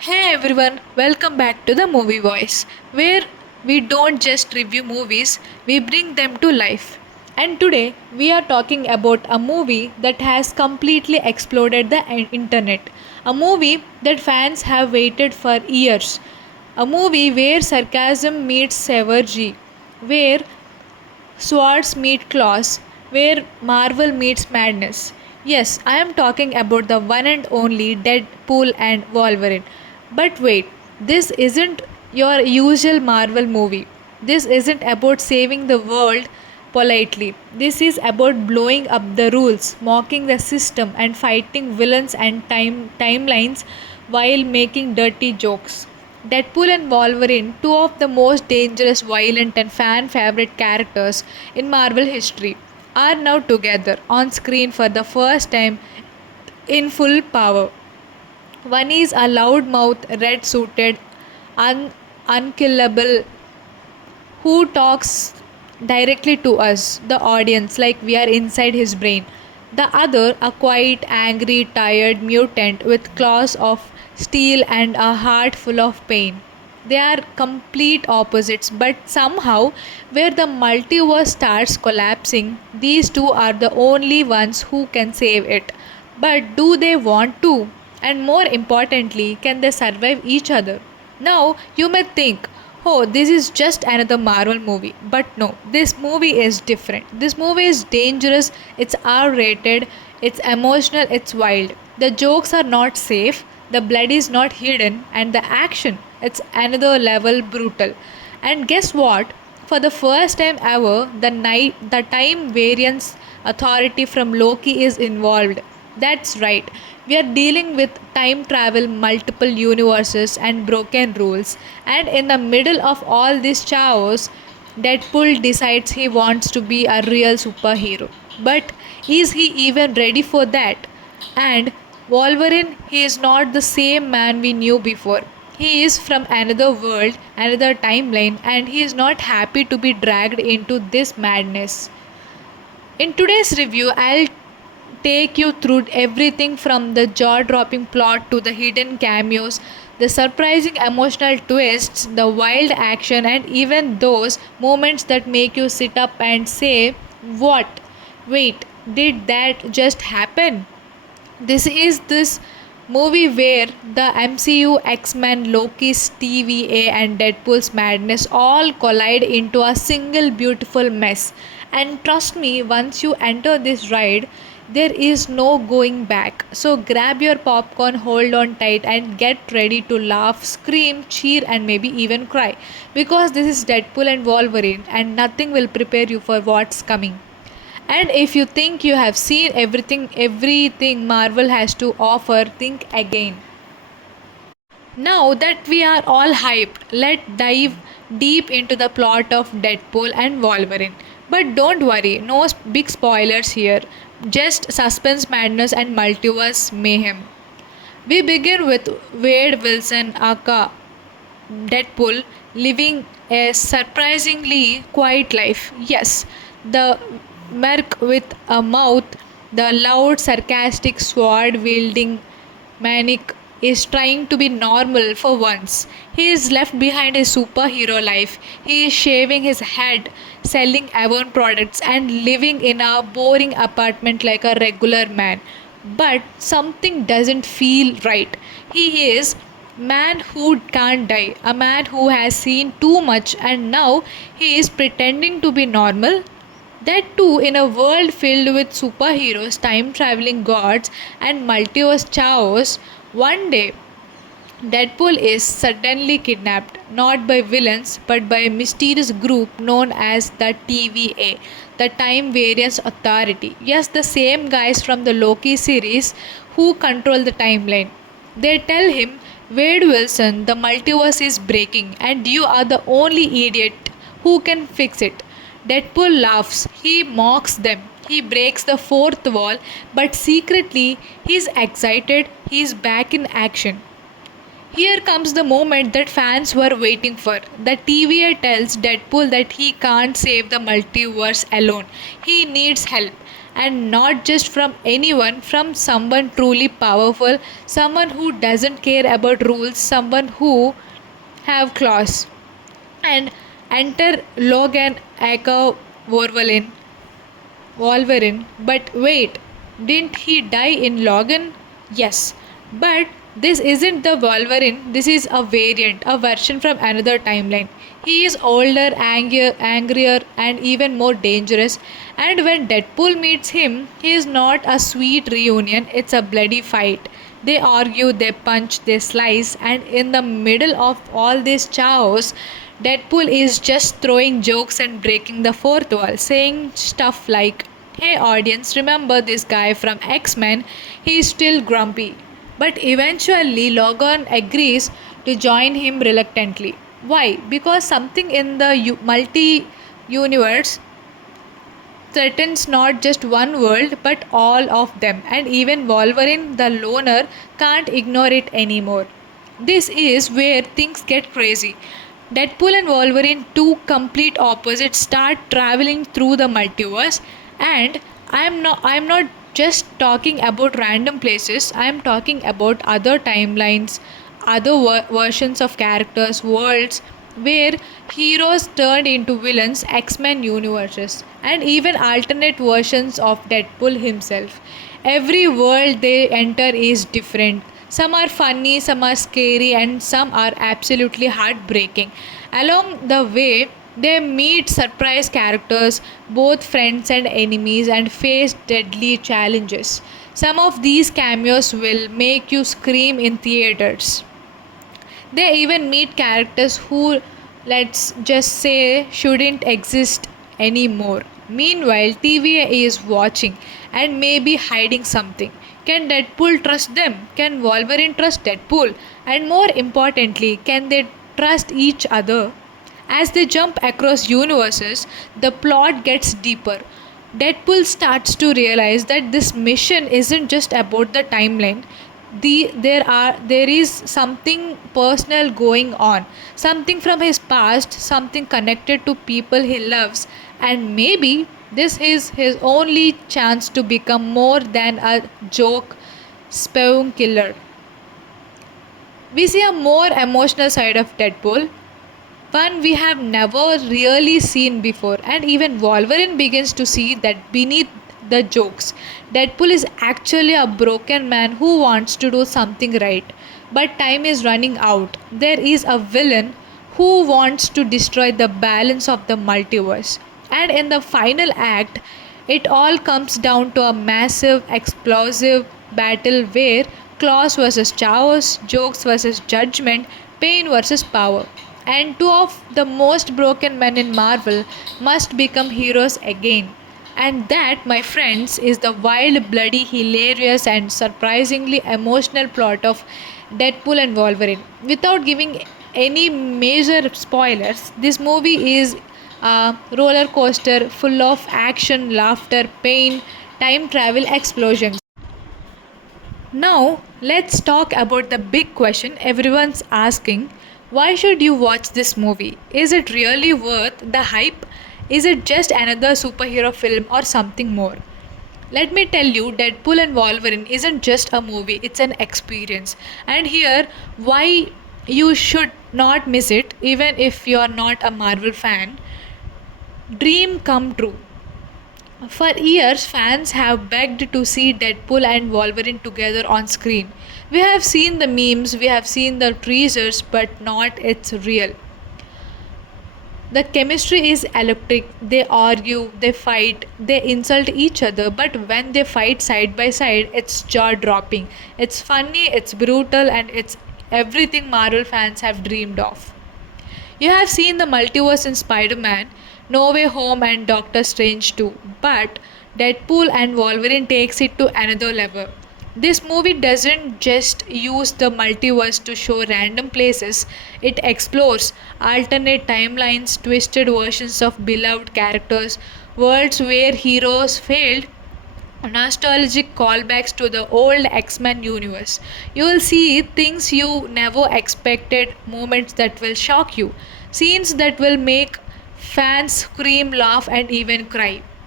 Hey everyone, welcome back to the Movie Voice, where we don't just review movies, we bring them to life. And today we are talking about a movie that has completely exploded the internet. A movie that fans have waited for years. A movie where sarcasm meets savagery, where swords meet claws, where Marvel meets madness. Yes, I am talking about the one and only Deadpool and Wolverine. But wait, this isn't your usual Marvel movie. This isn't about saving the world politely. This is about blowing up the rules, mocking the system, and fighting villains and timelines while making dirty jokes. Deadpool and Wolverine, two of the most dangerous, violent, and fan favorite characters in Marvel history, are now together on screen for the first time in full power. One is a loudmouth, red suited, unkillable who talks directly to us, the audience, like we are inside his brain. The other, a quiet, angry, tired mutant with claws of steel and a heart full of pain. They are complete opposites, but somehow, where the multiverse starts collapsing, these two are the only ones who can save it. But do they want to? And more importantly, can they survive each other? Now, you may think, oh, this is just another Marvel movie. But no, this movie is different. This movie is dangerous, it's R rated, it's emotional, it's wild. The jokes are not safe, the blood is not hidden, and the action, it's another level brutal. And guess what? For the first time ever, the time variance authority from Loki is involved. That's right. We are dealing with time travel, multiple universes, and broken rules. And in the middle of all this chaos, Deadpool decides he wants to be a real superhero. But is he even ready for that? And Wolverine, he is not the same man we knew before. He is from another world, another timeline, and he is not happy to be dragged into this madness. In today's review, I'll take you through everything from the jaw dropping plot to the hidden cameos, the surprising emotional twists, the wild action, and even those moments that make you sit up and say, what? Wait, did that just happen? This movie where the MCU, X-Men, Loki's TVA and Deadpool's madness all collide into a single beautiful mess. And trust me, once you enter this ride, there is no going back. So grab your popcorn, hold on tight, and get ready to laugh, scream, cheer, and maybe even cry. Because this is Deadpool and Wolverine, and nothing will prepare you for what's coming. And if you think you have seen everything Marvel has to offer, think again. Now that we are all hyped, let's dive deep into the plot of Deadpool and Wolverine. But don't worry, no big spoilers here. Just suspense madness and multiverse mayhem. We begin with Wade Wilson aka Deadpool living a surprisingly quiet life. Yes, the merc with a mouth, the loud, sarcastic, sword wielding manic is trying to be normal for once. He is left behind his superhero life. He is shaving his head, selling Avon products, and living in a boring apartment like a regular man. But something doesn't feel right. He is man who can't die, a man who has seen too much and now he is pretending to be normal. That too in a world filled with superheroes, time traveling gods, and multiverse chaos. One day, Deadpool is suddenly kidnapped, not by villains but by a mysterious group known as the TVA, the Time Variance Authority. Yes, the same guys from the Loki series who control the timeline. They tell him, Wade Wilson, the multiverse is breaking, and you are the only idiot who can fix it. Deadpool laughs, he mocks them, he breaks the fourth wall, but secretly he's excited, he's back in action. Here comes the moment that fans were waiting for. The TVA tells Deadpool that he can't save the multiverse alone. He needs help. and not just from anyone, from someone truly powerful, someone who doesn't care about rules, someone who have claws. And enter Logan Aka Wolverine. But wait, didn't he die in Logan? Yes. But this isn't the Wolverine, this is a variant, a version from another timeline. He is older, angrier, and even more dangerous. And when Deadpool meets him, he is not a sweet reunion, it's a bloody fight. They argue, they punch, they slice, and in the middle of all this chaos, Deadpool is just throwing jokes and breaking the fourth wall, saying stuff like, "Hey audience, remember this guy from X-Men? He's still grumpy." But eventually, Logan agrees to join him reluctantly. Why? Because something in the multi universe threatens not just one world but all of them, and even Wolverine, the loner, can't ignore it anymore. This is where things get crazy. Deadpool and Wolverine, two complete opposites, start traveling through the multiverse, and I'm not just talking about random places. I'm talking about other timelines, other versions of characters, worlds where heroes turned into villains, X-Men universes, and even alternate versions of Deadpool himself. Every world they enter is different. Some are funny, some are scary, and some are absolutely heartbreaking. Along the way, they meet surprise characters, both friends and enemies, and face deadly challenges. Some of these cameos will make you scream in theaters. They even meet characters who, let's just say, shouldn't exist anymore. Meanwhile, TVA is watching and maybe hiding something. Can Deadpool trust them? Can Wolverine trust Deadpool? And more importantly, can they trust each other? As they jump across universes, the plot gets deeper. Deadpool starts to realize that this mission isn't just about the timeline. There is something personal going on, something from his past, something connected to people he loves, and maybe this is his only chance to become more than a joke spoon killer. We see a more emotional side of Deadpool, one we have never really seen before, and even Wolverine begins to see that beneath the jokes, Deadpool is actually a broken man who wants to do something right. But time is running out. There is a villain who wants to destroy the balance of the multiverse. And in the final act, it all comes down to a massive, explosive battle where claws versus chaos, jokes versus judgment, pain versus power. And two of the most broken men in Marvel must become heroes again. And that, my friends, is the wild, bloody, hilarious, and surprisingly emotional plot of Deadpool and Wolverine. Without giving any major spoilers, this movie is a roller coaster full of action, laughter, pain, time travel, explosions. Now, let's talk about the big question everyone's asking: why should you watch this movie? Is it really worth the hype? Is it just another superhero film or something more? Let me tell you, Deadpool and Wolverine isn't just a movie, it's an experience. And here, why you should not miss it, even if you're not a Marvel fan. Dream come true. For years, fans have begged to see Deadpool and Wolverine together on screen. We have seen the memes, we have seen the teasers, but not it's real. The chemistry is electric. They argue, they fight, they insult each other, but when they fight side by side, it's jaw dropping. It's funny, it's brutal, and it's everything Marvel fans have dreamed of. You have seen the multiverse in Spider Man, No Way Home, and Doctor Strange too, but Deadpool and Wolverine takes it to another level. This movie doesn't just use the multiverse to show random places, it explores alternate timelines, twisted versions of beloved characters, worlds where heroes failed, nostalgic callbacks to the old X-Men universe. You will see things you never expected, moments that will shock you, scenes that will make fans scream, laugh, and even cry.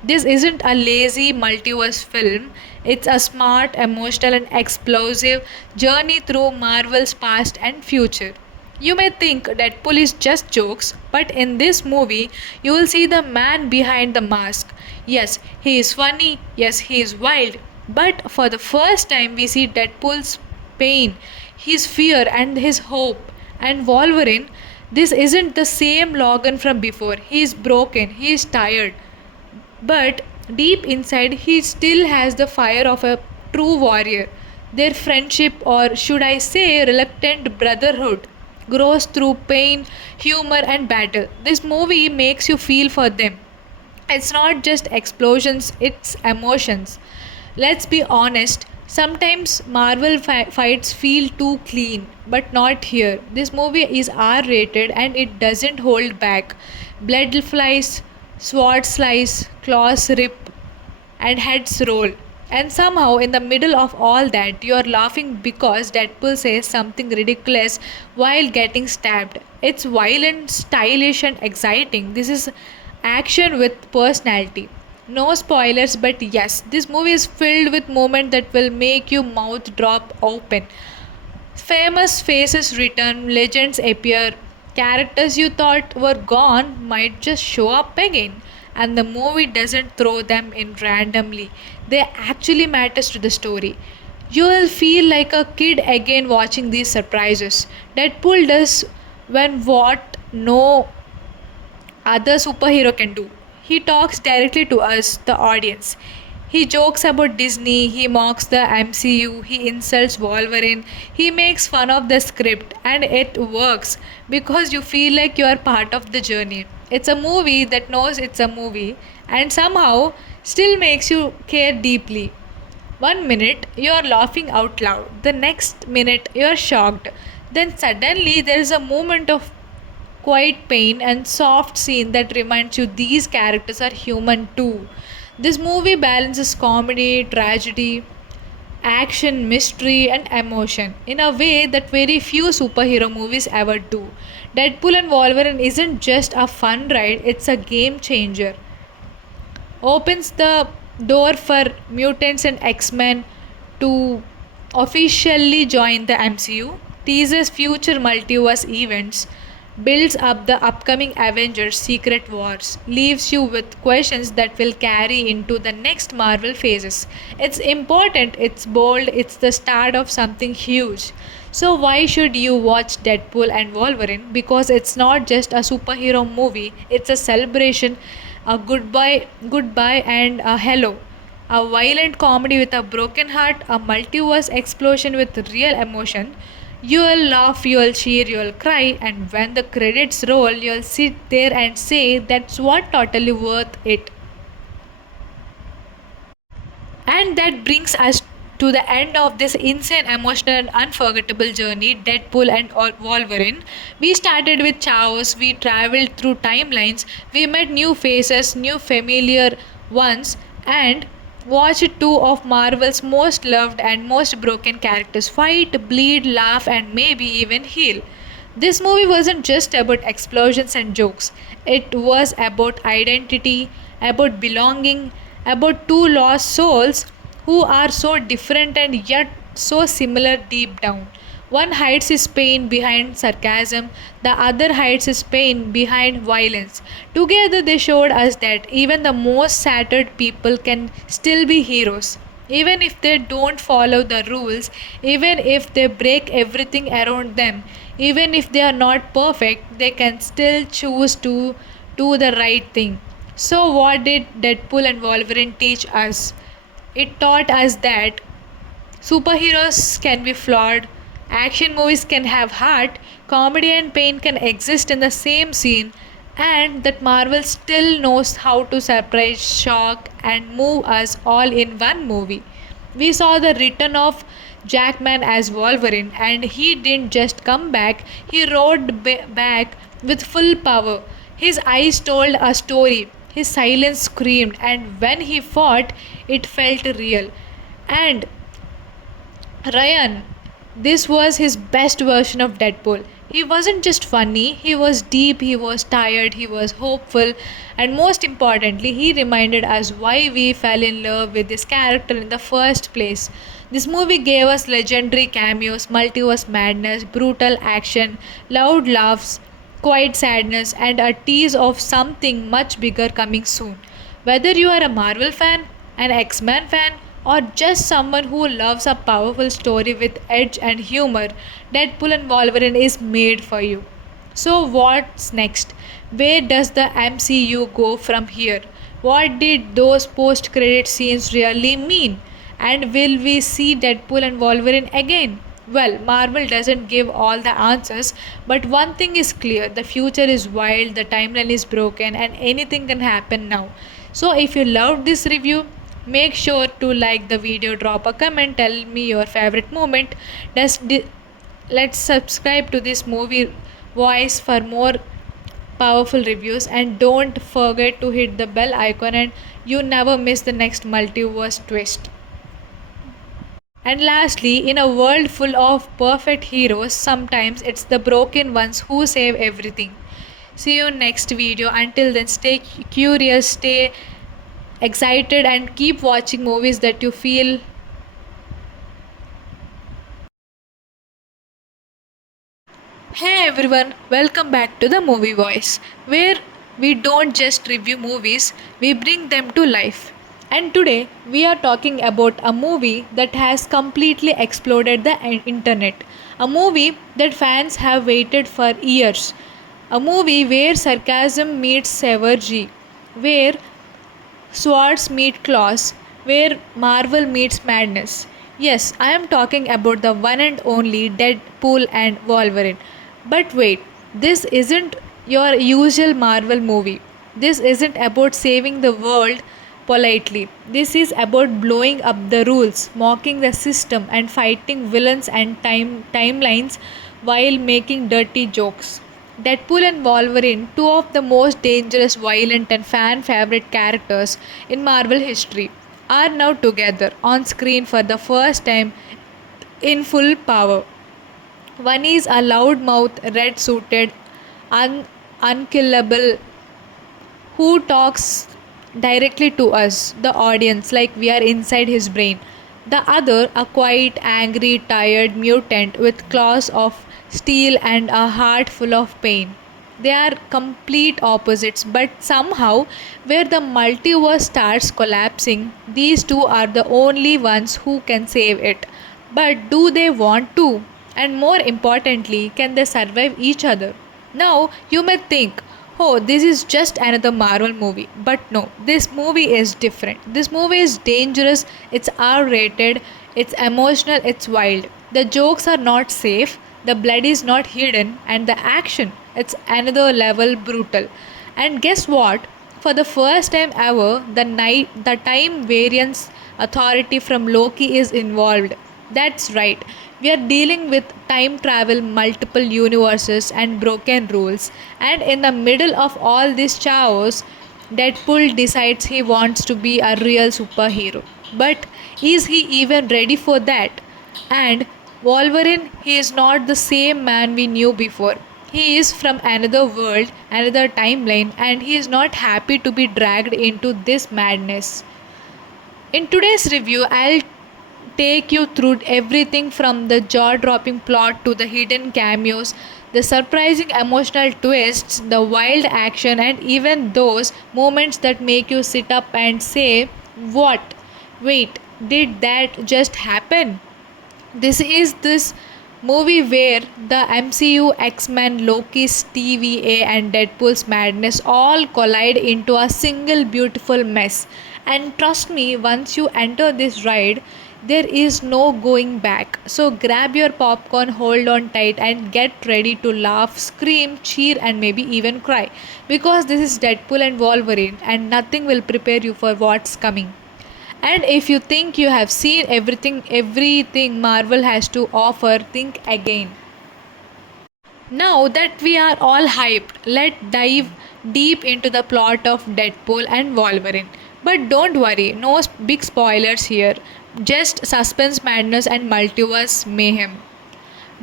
This isn't a lazy multiverse film, it's a smart, emotional, and explosive journey through Marvel's past and future. You may think Deadpool is just jokes, but in this movie, you will see the man behind the mask. Yes, he is funny, yes, he is wild, but for the first time, we see Deadpool's pain, his fear, and his hope. And Wolverine, this isn't the same Logan from before. He is broken, he is tired, but deep inside, he still has the fire of a true warrior. Their friendship, or should I say, reluctant brotherhood, grows through pain, humor, and battle. This movie makes you feel for them. It's not just explosions, it's emotions. Let's be honest, sometimes Marvel fights feel too clean, but not here. This movie is R rated and it doesn't hold back. Blood flies, sword slice, claws rip, and heads roll. And somehow, in the middle of all that, you are laughing because Deadpool says something ridiculous while getting stabbed. It's violent, stylish, and exciting. This is action with personality. No spoilers, but yes, this movie is filled with moments that will make your mouth drop open. Famous faces return, legends appear, characters you thought were gone might just show up again. And the movie doesn't throw them in randomly. They actually matters to the story. You will feel like a kid again watching these surprises. Deadpool does when what no other superhero can do. He talks directly to us, the audience. He jokes about Disney, he mocks the MCU, he insults Wolverine, he makes fun of the script, and it works because you feel like you are part of the journey. It's a movie that knows it's a movie and somehow still makes you care deeply. One minute you are laughing out loud, the next minute you are shocked. Then suddenly there is a moment of quiet pain and soft scene that reminds you these characters are human too. This movie balances comedy, tragedy, action, mystery, and emotion in a way that very few superhero movies ever do. Deadpool and Wolverine isn't just a fun ride, it's a game changer. Opens the door for mutants and X-Men to officially join the MCU, teases future multiverse events, builds up the upcoming Avengers Secret Wars, leaves you with questions that will carry into the next Marvel phases. It's important, it's bold, it's the start of something huge. So why should you watch Deadpool and Wolverine? Because it's not just a superhero movie, it's a celebration, a goodbye and a hello. A violent comedy with a broken heart, a multiverse explosion with real emotion. You'll laugh, you'll cheer, you'll cry, and when the credits roll, you'll sit there and say, that's what totally worth it. And that brings us to the end of this insane, emotional, and unforgettable journey Deadpool and Wolverine. We started with chaos, we traveled through timelines, we met new faces, new familiar ones, and watched two of Marvel's most loved and most broken characters fight, bleed, laugh, and maybe even heal. This movie wasn't just about explosions and jokes, it was about identity, about belonging, about two lost souls who are so different and yet so similar deep down. One hides his pain behind sarcasm, the other hides his pain behind violence. Together, they showed us that even the most shattered people can still be heroes. Even if they don't follow the rules, even if they break everything around them, even if they are not perfect, they can still choose to do the right thing. So, what did Deadpool and Wolverine teach us? It taught us that superheroes can be flawed, action movies can have heart, comedy and pain can exist in the same scene, and that Marvel still knows how to surprise, shock, and move us all in one movie. We saw the return of Jackman as Wolverine, and he didn't just come back, he rode back with full power. His eyes told a story, his silence screamed, and when he fought, it felt real. And Ryan, this was his best version of Deadpool. He wasn't just funny, he was deep, he was tired, he was hopeful, and most importantly, he reminded us why we fell in love with this character in the first place. This movie gave us legendary cameos, multiverse madness, brutal action, loud laughs, quiet sadness, and a tease of something much bigger coming soon. Whether you are a Marvel fan, an X Men fan, or just someone who loves a powerful story with edge and humor, Deadpool and Wolverine is made for you. So, what's next? Where does the MCU go from here? What did those post credit scenes really mean? And will we see Deadpool and Wolverine again? Well, Marvel doesn't give all the answers, but one thing is clear, the future is wild, the timeline is broken, and anything can happen now. So, if you loved this review, make sure to like the video, drop a comment, tell me your favorite moment. Let's subscribe to this movie voice for more powerful reviews, and don't forget to hit the bell icon and you never miss the next multiverse twist. And lastly, in a world full of perfect heroes, sometimes it's the broken ones who save everything. See you next video. Until then, stay curious, stay excited, and keep watching movies that you feel. Hey everyone, welcome back to the Movie Voice, where we don't just review movies, we bring them to life. And today we are talking about a movie that has completely exploded the internet. A movie that fans have waited for years. A movie where sarcasm meets savagery, where swords meet claws, where Marvel meets madness. Yes, I am talking about the one and only Deadpool and Wolverine. But wait, this isn't your usual Marvel movie. This isn't about saving the world politely. This is about blowing up the rules, mocking the system, and fighting villains and timelines while making dirty jokes. Deadpool and Wolverine, two of the most dangerous, violent, and fan favorite characters in Marvel history, are now together on screen for the first time in full power. One is a loudmouth, red suited, unkillable who talks directly to us, the audience, like we are inside his brain. The other, a quiet, angry, tired mutant with claws of steel and a heart full of pain. They are complete opposites, but somehow, where the multiverse starts collapsing, these two are the only ones who can save it. But do they want to? And more importantly, can they survive each other? Now, you may think, oh, this is just another Marvel movie. But no, this movie is different. This movie is dangerous, it's R rated, it's emotional, it's wild. The jokes are not safe, the blood is not hidden, and the action, it's another level brutal. And guess what? For the first time ever, the time variance authority from Loki is involved. That's right. We are dealing with time travel, multiple universes, and broken rules. And in the middle of all this chaos, Deadpool decides he wants to be a real superhero. But is he even ready for that? And Wolverine, he is not the same man we knew before. He is from another world, another timeline, and he is not happy to be dragged into this madness. In today's review, I'll take you through everything from the jaw dropping plot to the hidden cameos, the surprising emotional twists, the wild action, and even those moments that make you sit up and say, what? Wait, did that just happen? This movie where the MCU, X-Men, Loki's TVA, and Deadpool's madness all collide into a single beautiful mess. And trust me, once you enter this ride, there is no going back. So grab your popcorn, hold on tight, and get ready to laugh, scream, cheer, and maybe even cry. Because this is Deadpool and Wolverine, and nothing will prepare you for what's coming. And if you think you have seen everything Marvel has to offer, think again. Now that we are all hyped, let's dive deep into the plot of Deadpool and Wolverine. But don't worry, no big spoilers here. Just suspense, madness, and multiverse mayhem.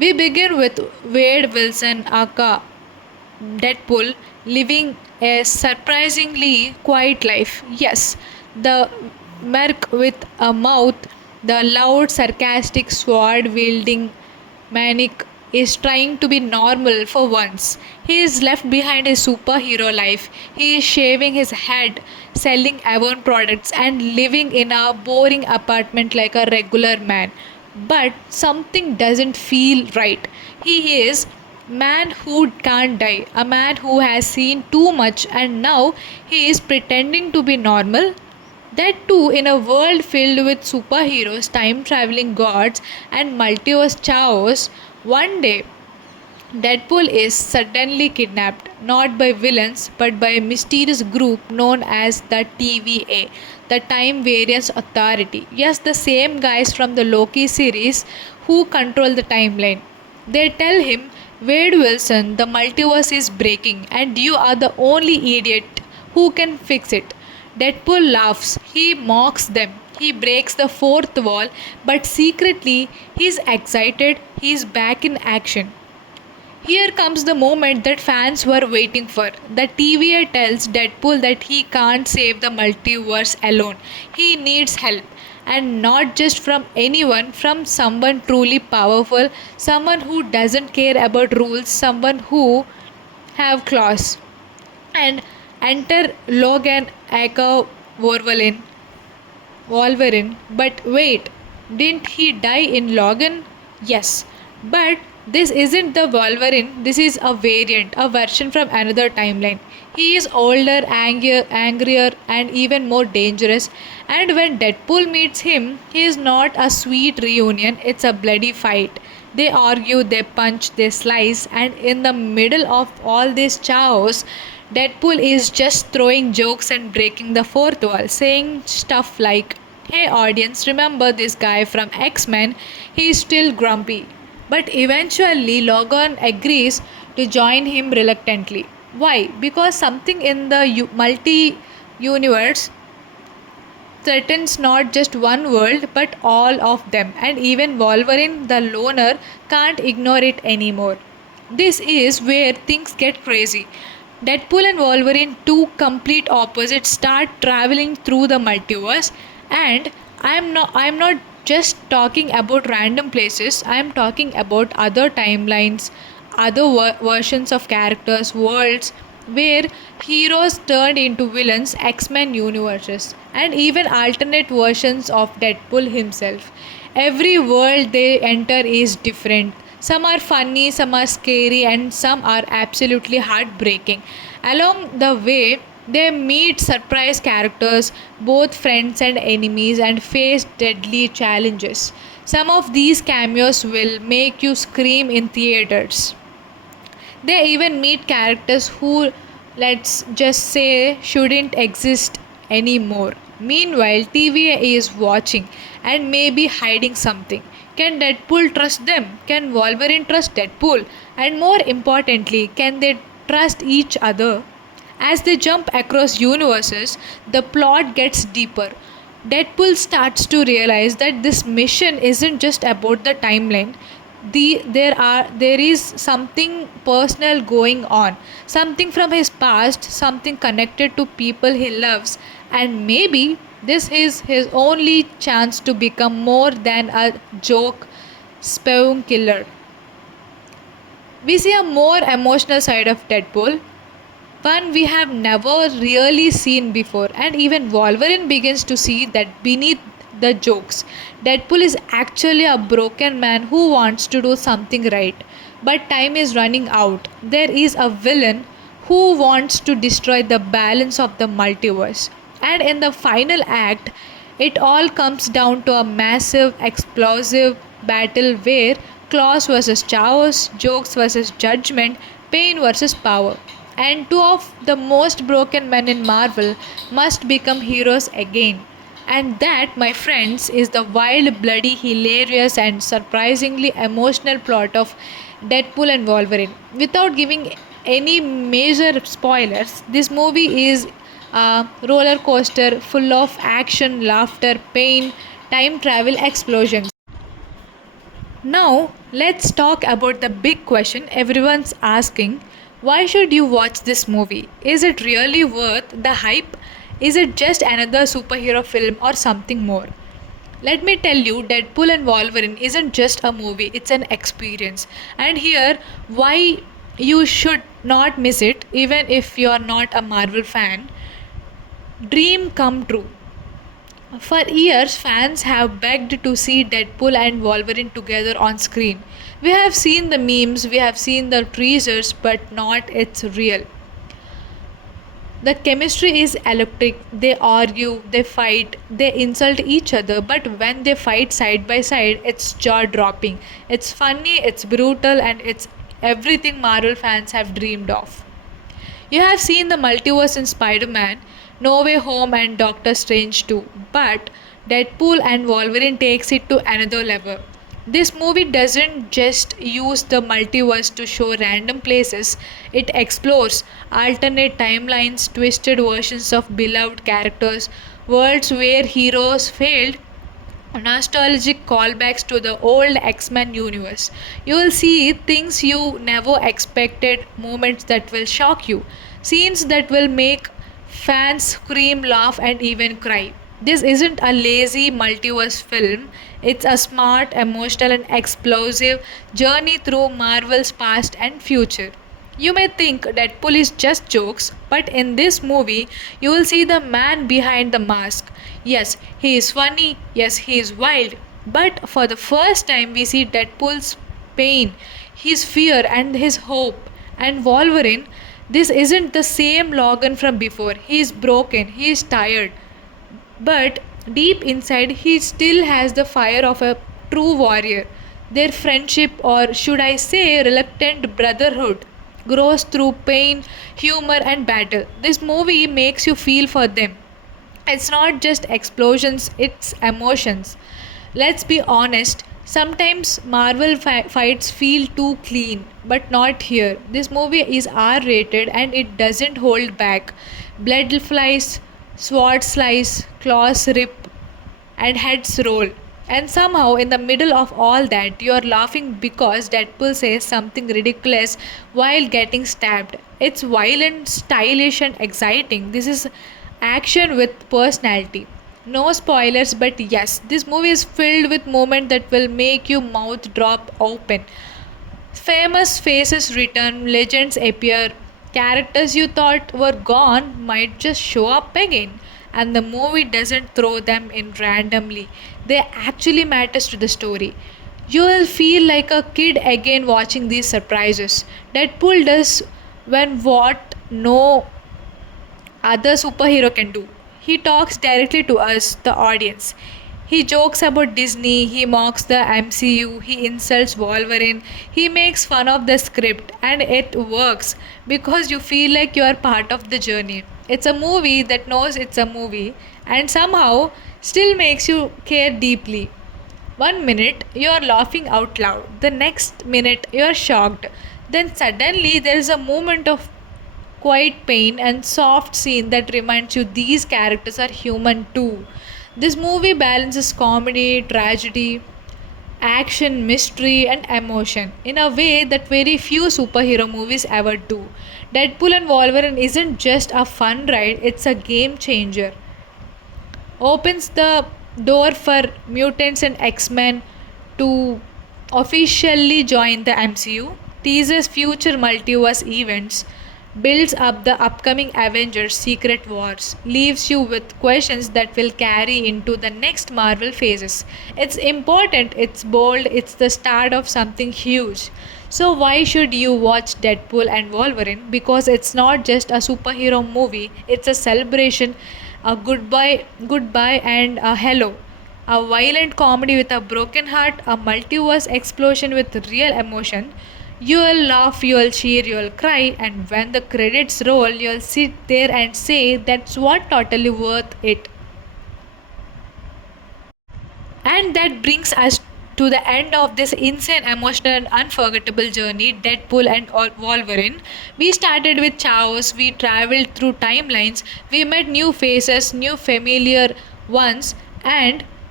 We begin with Wade Wilson, aka Deadpool, living a surprisingly quiet life. Yes, the merc with a mouth, the loud, sarcastic, sword wielding manic is trying to be normal for once. He is left behind his superhero life. He is shaving his head, selling Avon products, and living in a boring apartment like a regular man. But something doesn't feel right. He is man who can't die, a man who has seen too much and now he is pretending to be normal. That too in a world filled with superheroes, time traveling gods, and multiverse chaos. One day, Deadpool is suddenly kidnapped, not by villains but by a mysterious group known as the TVA, the Time Variance Authority. Yes, the same guys from the Loki series who control the timeline. They tell him, Wade Wilson, the multiverse is breaking, and you are the only idiot who can fix it. Deadpool laughs, he mocks them, he breaks the fourth wall, but secretly he's excited, he's back in action. Here comes the moment that fans were waiting for. The TVA tells Deadpool that he can't save the multiverse alone. He needs help. And not just from anyone, from someone truly powerful, someone who doesn't care about rules, someone who have claws. And enter Logan Aka Wolverine. But wait, didn't he die in Logan? Yes. But this isn't the Wolverine, this is a variant, a version from another timeline. He is older, angrier, and even more dangerous. And when Deadpool meets him, he is not a sweet reunion, it's a bloody fight. They argue, they punch, they slice, and in the middle of all this chaos, Deadpool is just throwing jokes and breaking the fourth wall, saying stuff like, Hey audience, remember this guy from X Men? He's still grumpy. But eventually, Logan agrees to join him reluctantly. Why? Because something in the multi universe threatens not just one world but all of them, and even Wolverine, the loner, can't ignore it anymore. This is where things get crazy. Deadpool and Wolverine, two complete opposites, start traveling through the multiverse, and I'm not just talking about random places. I'm talking about other timelines, other versions of characters, worlds where heroes turned into villains, X-Men universes, and even alternate versions of Deadpool himself. Every world they enter is different. Some are funny, some are scary, and some are absolutely heartbreaking. Along the way, they meet surprise characters, both friends and enemies, and face deadly challenges. Some of these cameos will make you scream in theaters. They even meet characters who, let's just say, shouldn't exist anymore. Meanwhile, TVA is watching and maybe hiding something. Can Deadpool trust them? Can Wolverine trust Deadpool? And more importantly, can they trust each other? As they jump across universes, the plot gets deeper. Deadpool starts to realize that this mission isn't just about the timeline. There is something personal going on, something from his past, something connected to people he loves, and maybe this is his only chance to become more than a joke spewing killer. We see a more emotional side of Deadpool, one we have never really seen before, and even Wolverine begins to see that beneath the jokes, Deadpool is actually a broken man who wants to do something right. But time is running out. There is a villain who wants to destroy the balance of the multiverse. And in the final act, it all comes down to a massive, explosive battle where claws versus chaos, jokes versus judgment, pain versus power. And two of the most broken men in Marvel must become heroes again. And that, my friends, is the wild, bloody, hilarious, and surprisingly emotional plot of Deadpool and Wolverine. Without giving any major spoilers, this movie is a roller coaster full of action, laughter, pain, time travel explosions. Now, Let's talk about the big question everyone's asking. Why should you watch this movie? Is it really worth the hype? Is it just another superhero film or something more? Let me tell you, Deadpool and Wolverine isn't just a movie, it's an experience. And here, why you should not miss it, even if you're not a Marvel fan. Dream come true. For years, fans have begged to see Deadpool and Wolverine together on screen. We have seen the memes, we have seen the teasers, but not it's real. The chemistry is electric. They argue, they fight, they insult each other, but when they fight side by side, it's jaw dropping. It's funny, it's brutal, and it's everything Marvel fans have dreamed of. You have seen the multiverse in Spider Man, No Way Home, and Doctor Strange too, but Deadpool and Wolverine takes it to another level. This movie doesn't just use the multiverse to show random places, it explores alternate timelines, twisted versions of beloved characters, worlds where heroes failed, nostalgic callbacks to the old X-Men universe. You will see things you never expected, moments that will shock you, scenes that will make fans scream, laugh, and even cry. This isn't a lazy multiverse film. It's a smart, emotional, and explosive journey through Marvel's past and future. You may think Deadpool is just jokes, but in this movie, you will see the man behind the mask. Yes, he is funny, yes, he is wild, but for the first time, we see Deadpool's pain, his fear, and his hope. And Wolverine, this isn't the same Logan from before. He is broken, he is tired, but deep inside, he still has the fire of a true warrior. Their friendship, or should I say, reluctant brotherhood, grows through pain, humor, and battle. This movie makes you feel for them. It's not just explosions, it's emotions. Let's be honest, sometimes Marvel fights feel too clean, but not here. This movie is R rated and it doesn't hold back. Blood flies, sword slice, claws rip, and heads roll. And somehow, in the middle of all that, you are laughing because Deadpool says something ridiculous while getting stabbed. It's violent, stylish, and exciting. This is action with personality. No spoilers, but yes, this movie is filled with moments that will make your mouth drop open. Famous faces return, legends appear, characters you thought were gone might just show up again. And the movie doesn't throw them in randomly. They actually matters to the story. You will feel like a kid again watching these surprises. Deadpool does when what no other superhero can do. He talks directly to us, the audience. He jokes about Disney, he mocks the MCU, he insults Wolverine, he makes fun of the script, and it works because you feel like you are part of the journey. It's a movie that knows it's a movie and somehow still makes you care deeply. One minute you are laughing out loud, the next minute you are shocked. Then suddenly there is a moment of quiet pain and soft scene that reminds you these characters are human too. This movie balances comedy, tragedy, action, mystery, and emotion in a way that very few superhero movies ever do. Deadpool and Wolverine isn't just a fun ride, it's a game changer. Opens the door for mutants and X-Men to officially join the MCU, teases future multiverse events, builds up the upcoming Avengers Secret Wars, leaves you with questions that will carry into the next Marvel phases. It's important, it's bold, it's the start of something huge. So why should you watch Deadpool and Wolverine? Because it's not just a superhero movie, it's a celebration, a goodbye and a hello. A violent comedy with a broken heart, a multiverse explosion with real emotion. You'll laugh, you'll cheer, you'll cry, and when the credits roll, you'll sit there and say, that's what totally worth it. And that brings us to the end of this insane, emotional, and unforgettable journey Deadpool and Wolverine. We started with chaos, we traveled through timelines, we met new faces, new familiar ones, and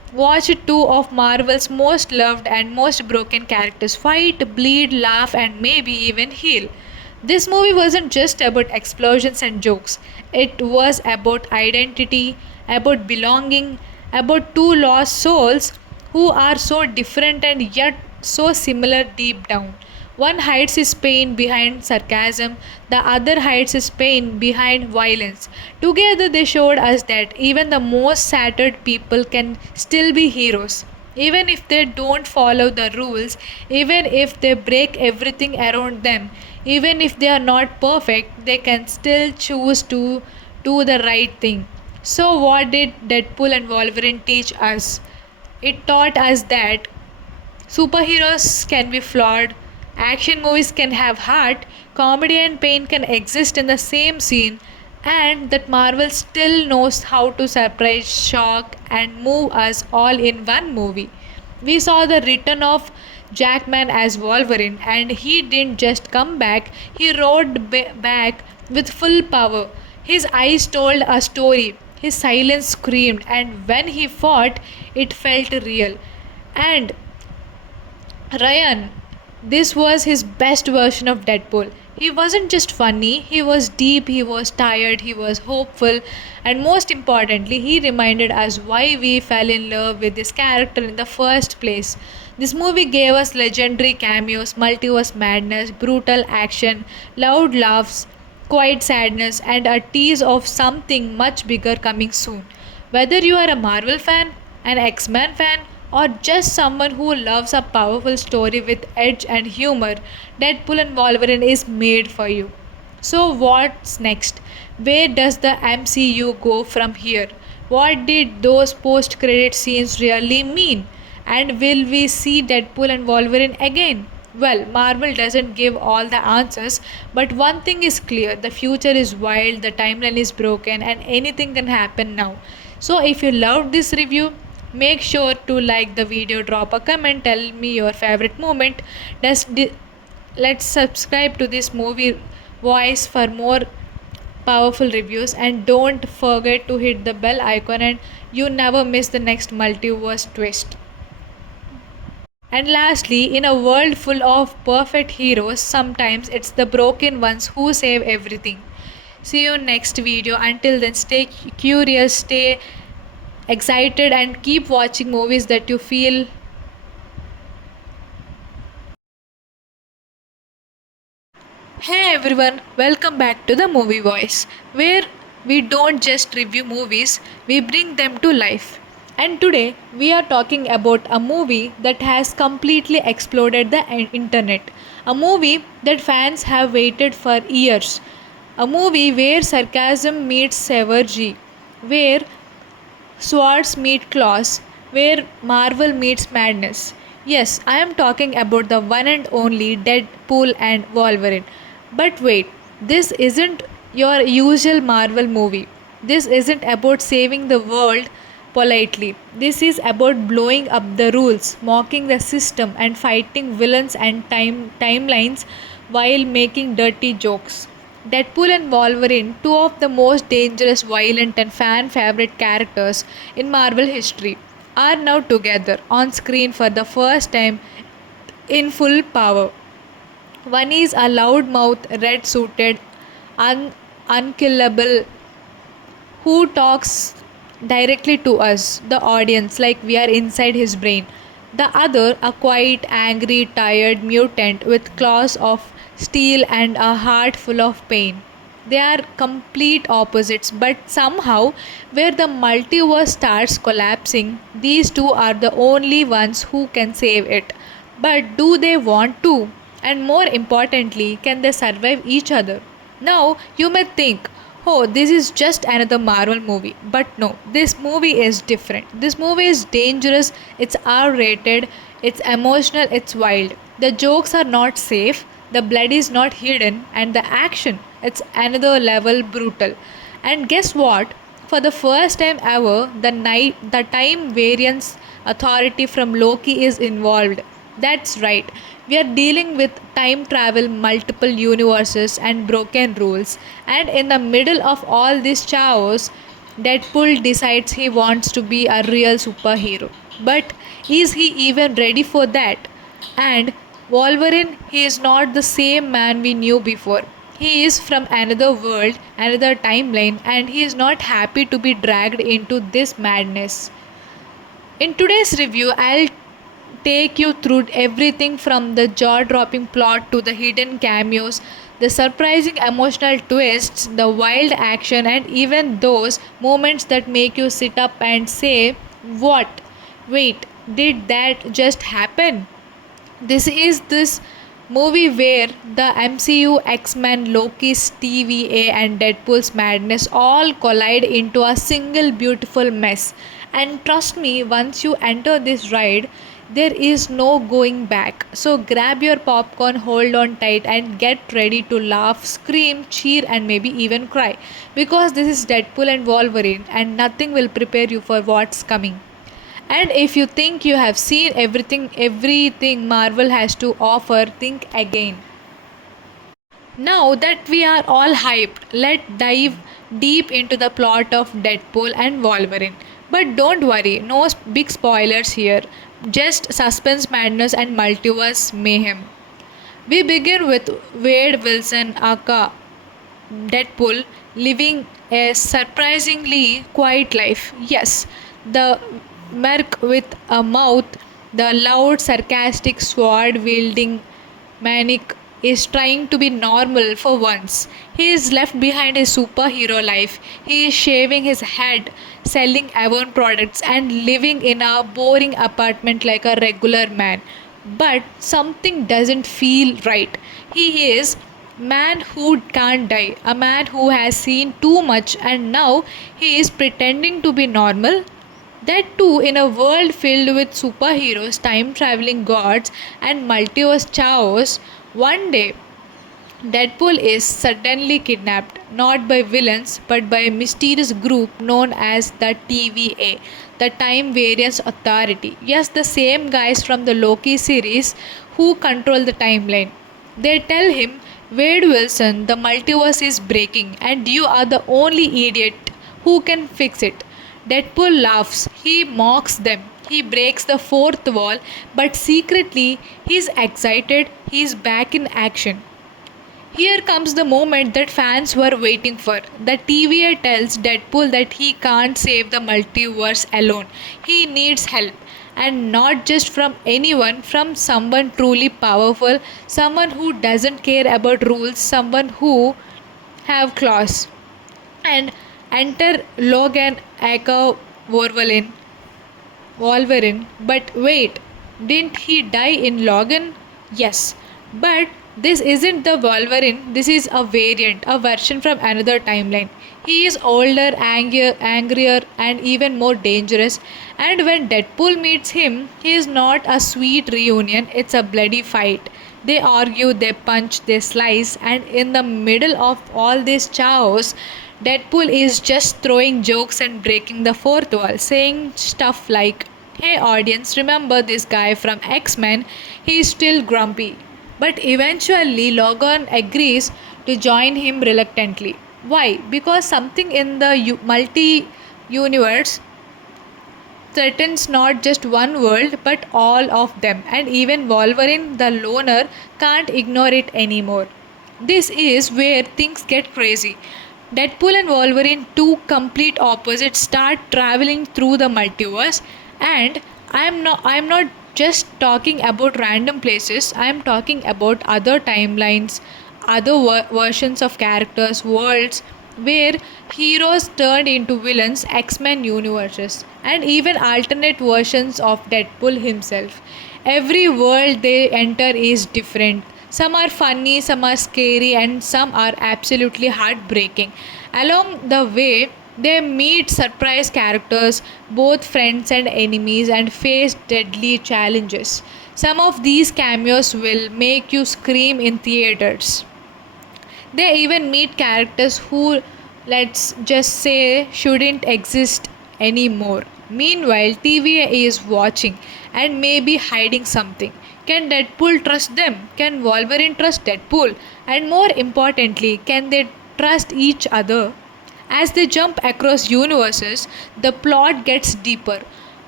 Watch two of Marvel's most loved and most broken characters fight, bleed, laugh, and maybe even heal. This movie wasn't just about explosions and jokes, it was about identity, about belonging, about two lost souls who are so different and yet so similar deep down. One hides his pain behind sarcasm, the other hides his pain behind violence. Together, they showed us that even the most shattered people can still be heroes. Even if they don't follow the rules, even if they break everything around them, even if they are not perfect, they can still choose to do the right thing. So, what did Deadpool and Wolverine teach us? It taught us that superheroes can be flawed, action movies can have heart, comedy and pain can exist in the same scene, and that Marvel still knows how to surprise, shock, and move us all in one movie. We saw the return of Jackman as Wolverine, and he didn't just come back, he rode back with full power. His eyes told a story, his silence screamed, and when he fought, it felt real. And Ryan, this was his best version of Deadpool. He wasn't just funny, he was deep, he was tired, he was hopeful, and most importantly, he reminded us why we fell in love with this character in the first place. This movie gave us legendary cameos, multiverse madness, brutal action, loud laughs, quiet sadness, and a tease of something much bigger coming soon. Whether you are a Marvel fan, an X Men fan, or just someone who loves a powerful story with edge and humor, Deadpool and Wolverine is made for you. So, what's next? Where does the MCU go from here? What did those post credit scenes really mean? And will we see Deadpool and Wolverine again? Well, Marvel doesn't give all the answers, but one thing is clear, the future is wild, the timeline is broken, and anything can happen now. So, if you loved this review, make sure to like the video, drop a comment, tell me your favorite moment. Let's subscribe to this movie voice for more powerful reviews, and don't forget to hit the bell icon and you never miss the next multiverse twist. And lastly, in a world full of perfect heroes, sometimes it's the broken ones who save everything. See you next video. Until then, stay curious, stay excited, and keep watching movies that you feel. Hey everyone, welcome back to the Movie Voice, where we don't just review movies, we bring them to life. And today we are talking about a movie that has completely exploded the internet. A movie that fans have waited for years. A movie where sarcasm meets savagery, where swords meet claws, where Marvel meets madness. Yes, I am talking about the one and only Deadpool and Wolverine. But wait, this isn't your usual Marvel movie. This isn't about saving the world politely. This is about blowing up the rules, mocking the system, and fighting villains and timelines while making dirty jokes. Deadpool and Wolverine, two of the most dangerous, violent, and fan favorite characters in Marvel history, are now together on screen for the first time in full power. One is a loudmouth, red suited, unkillable who talks directly to us, the audience, like we are inside his brain. The other, a quiet, angry, tired mutant with claws of steel and a heart full of pain. They are complete opposites, but somehow, where the multiverse starts collapsing, these two are the only ones who can save it. But do they want to? And more importantly, can they survive each other? Now, you may think, oh, this is just another Marvel movie. But no, this movie is different. This movie is dangerous, it's R rated, it's emotional, it's wild. The jokes are not safe, the blood is not hidden, and the action, it's another level brutal. And guess what? For the first time ever, the time variance authority from Loki is involved. That's right. We are dealing with time travel, multiple universes, and broken rules. And in the middle of all this chaos, Deadpool decides he wants to be a real superhero. But is he even ready for that? And Wolverine, he is not the same man we knew before. He is from another world, another timeline, and he is not happy to be dragged into this madness. In today's review, I'll take you through everything from the jaw dropping plot to the hidden cameos, the surprising emotional twists, the wild action, and even those moments that make you sit up and say, "What? Wait, did that just happen?" This movie where the MCU, X-Men, Loki's TVA and Deadpool's madness all collide into a single beautiful mess. And trust me, once you enter this ride, there is no going back. So grab your popcorn, hold on tight, and get ready to laugh, scream, cheer, and maybe even cry. Because this is Deadpool and Wolverine, and nothing will prepare you for what's coming. And if you think you have seen everything Marvel has to offer, think again. Now that we are all hyped, let's dive deep into the plot of Deadpool and Wolverine. But don't worry, no big spoilers here. Just suspense, madness, and multiverse mayhem. We begin with Wade Wilson, aka Deadpool, living a surprisingly quiet life. Yes, the merc with a mouth, the loud, sarcastic, sword wielding manic is trying to be normal for once. He is left behind his superhero life. He is shaving his head, selling Avon products, and living in a boring apartment like a regular man. But something doesn't feel right. He is man who can't die, a man who has seen too much and now he is pretending to be normal. That too in a world filled with superheroes, time traveling gods, and multiverse chaos. One day, Deadpool is suddenly kidnapped, not by villains but by a mysterious group known as the TVA, the Time Variance Authority. Yes, the same guys from the Loki series who control the timeline. They tell him, "Wade Wilson, the multiverse is breaking, and you are the only idiot who can fix it." Deadpool laughs, he mocks them, he breaks the fourth wall, but secretly he's excited, he's back in action. Here comes the moment that fans were waiting for. The TVA tells Deadpool that he can't save the multiverse alone. He needs help. And not just from anyone, from someone truly powerful, someone who doesn't care about rules, someone who have claws. And enter Logan Aka Wolverine. But wait, didn't he die in Logan? Yes. But this isn't the Wolverine, this is a variant, a version from another timeline. He is older, angrier, and even more dangerous. And when Deadpool meets him, he is not a sweet reunion, it's a bloody fight. They argue, they punch, they slice, and in the middle of all this chaos, Deadpool is just throwing jokes and breaking the fourth wall, saying stuff like, "Hey audience, remember this guy from X-Men? He's still grumpy." But eventually, Logan agrees to join him reluctantly. Why? Because something in the multi universe threatens not just one world but all of them, and even Wolverine, the loner, can't ignore it anymore. This is where things get crazy. Deadpool and Wolverine, two complete opposites, start traveling through the multiverse, and I'm not just talking about random places. I'm talking about other timelines, other versions of characters, worlds where heroes turned into villains, X-Men universes, and even alternate versions of Deadpool himself. Every world they enter is different. Some are funny, some are scary, and some are absolutely heartbreaking. Along the way, they meet surprise characters, both friends and enemies, and face deadly challenges. Some of these cameos will make you scream in theaters. They even meet characters who, let's just say, shouldn't exist anymore. Meanwhile, TVA is watching and maybe hiding something. Can Deadpool trust them? Can Wolverine trust Deadpool? And more importantly, can they trust each other? As they jump across universes, the plot gets deeper.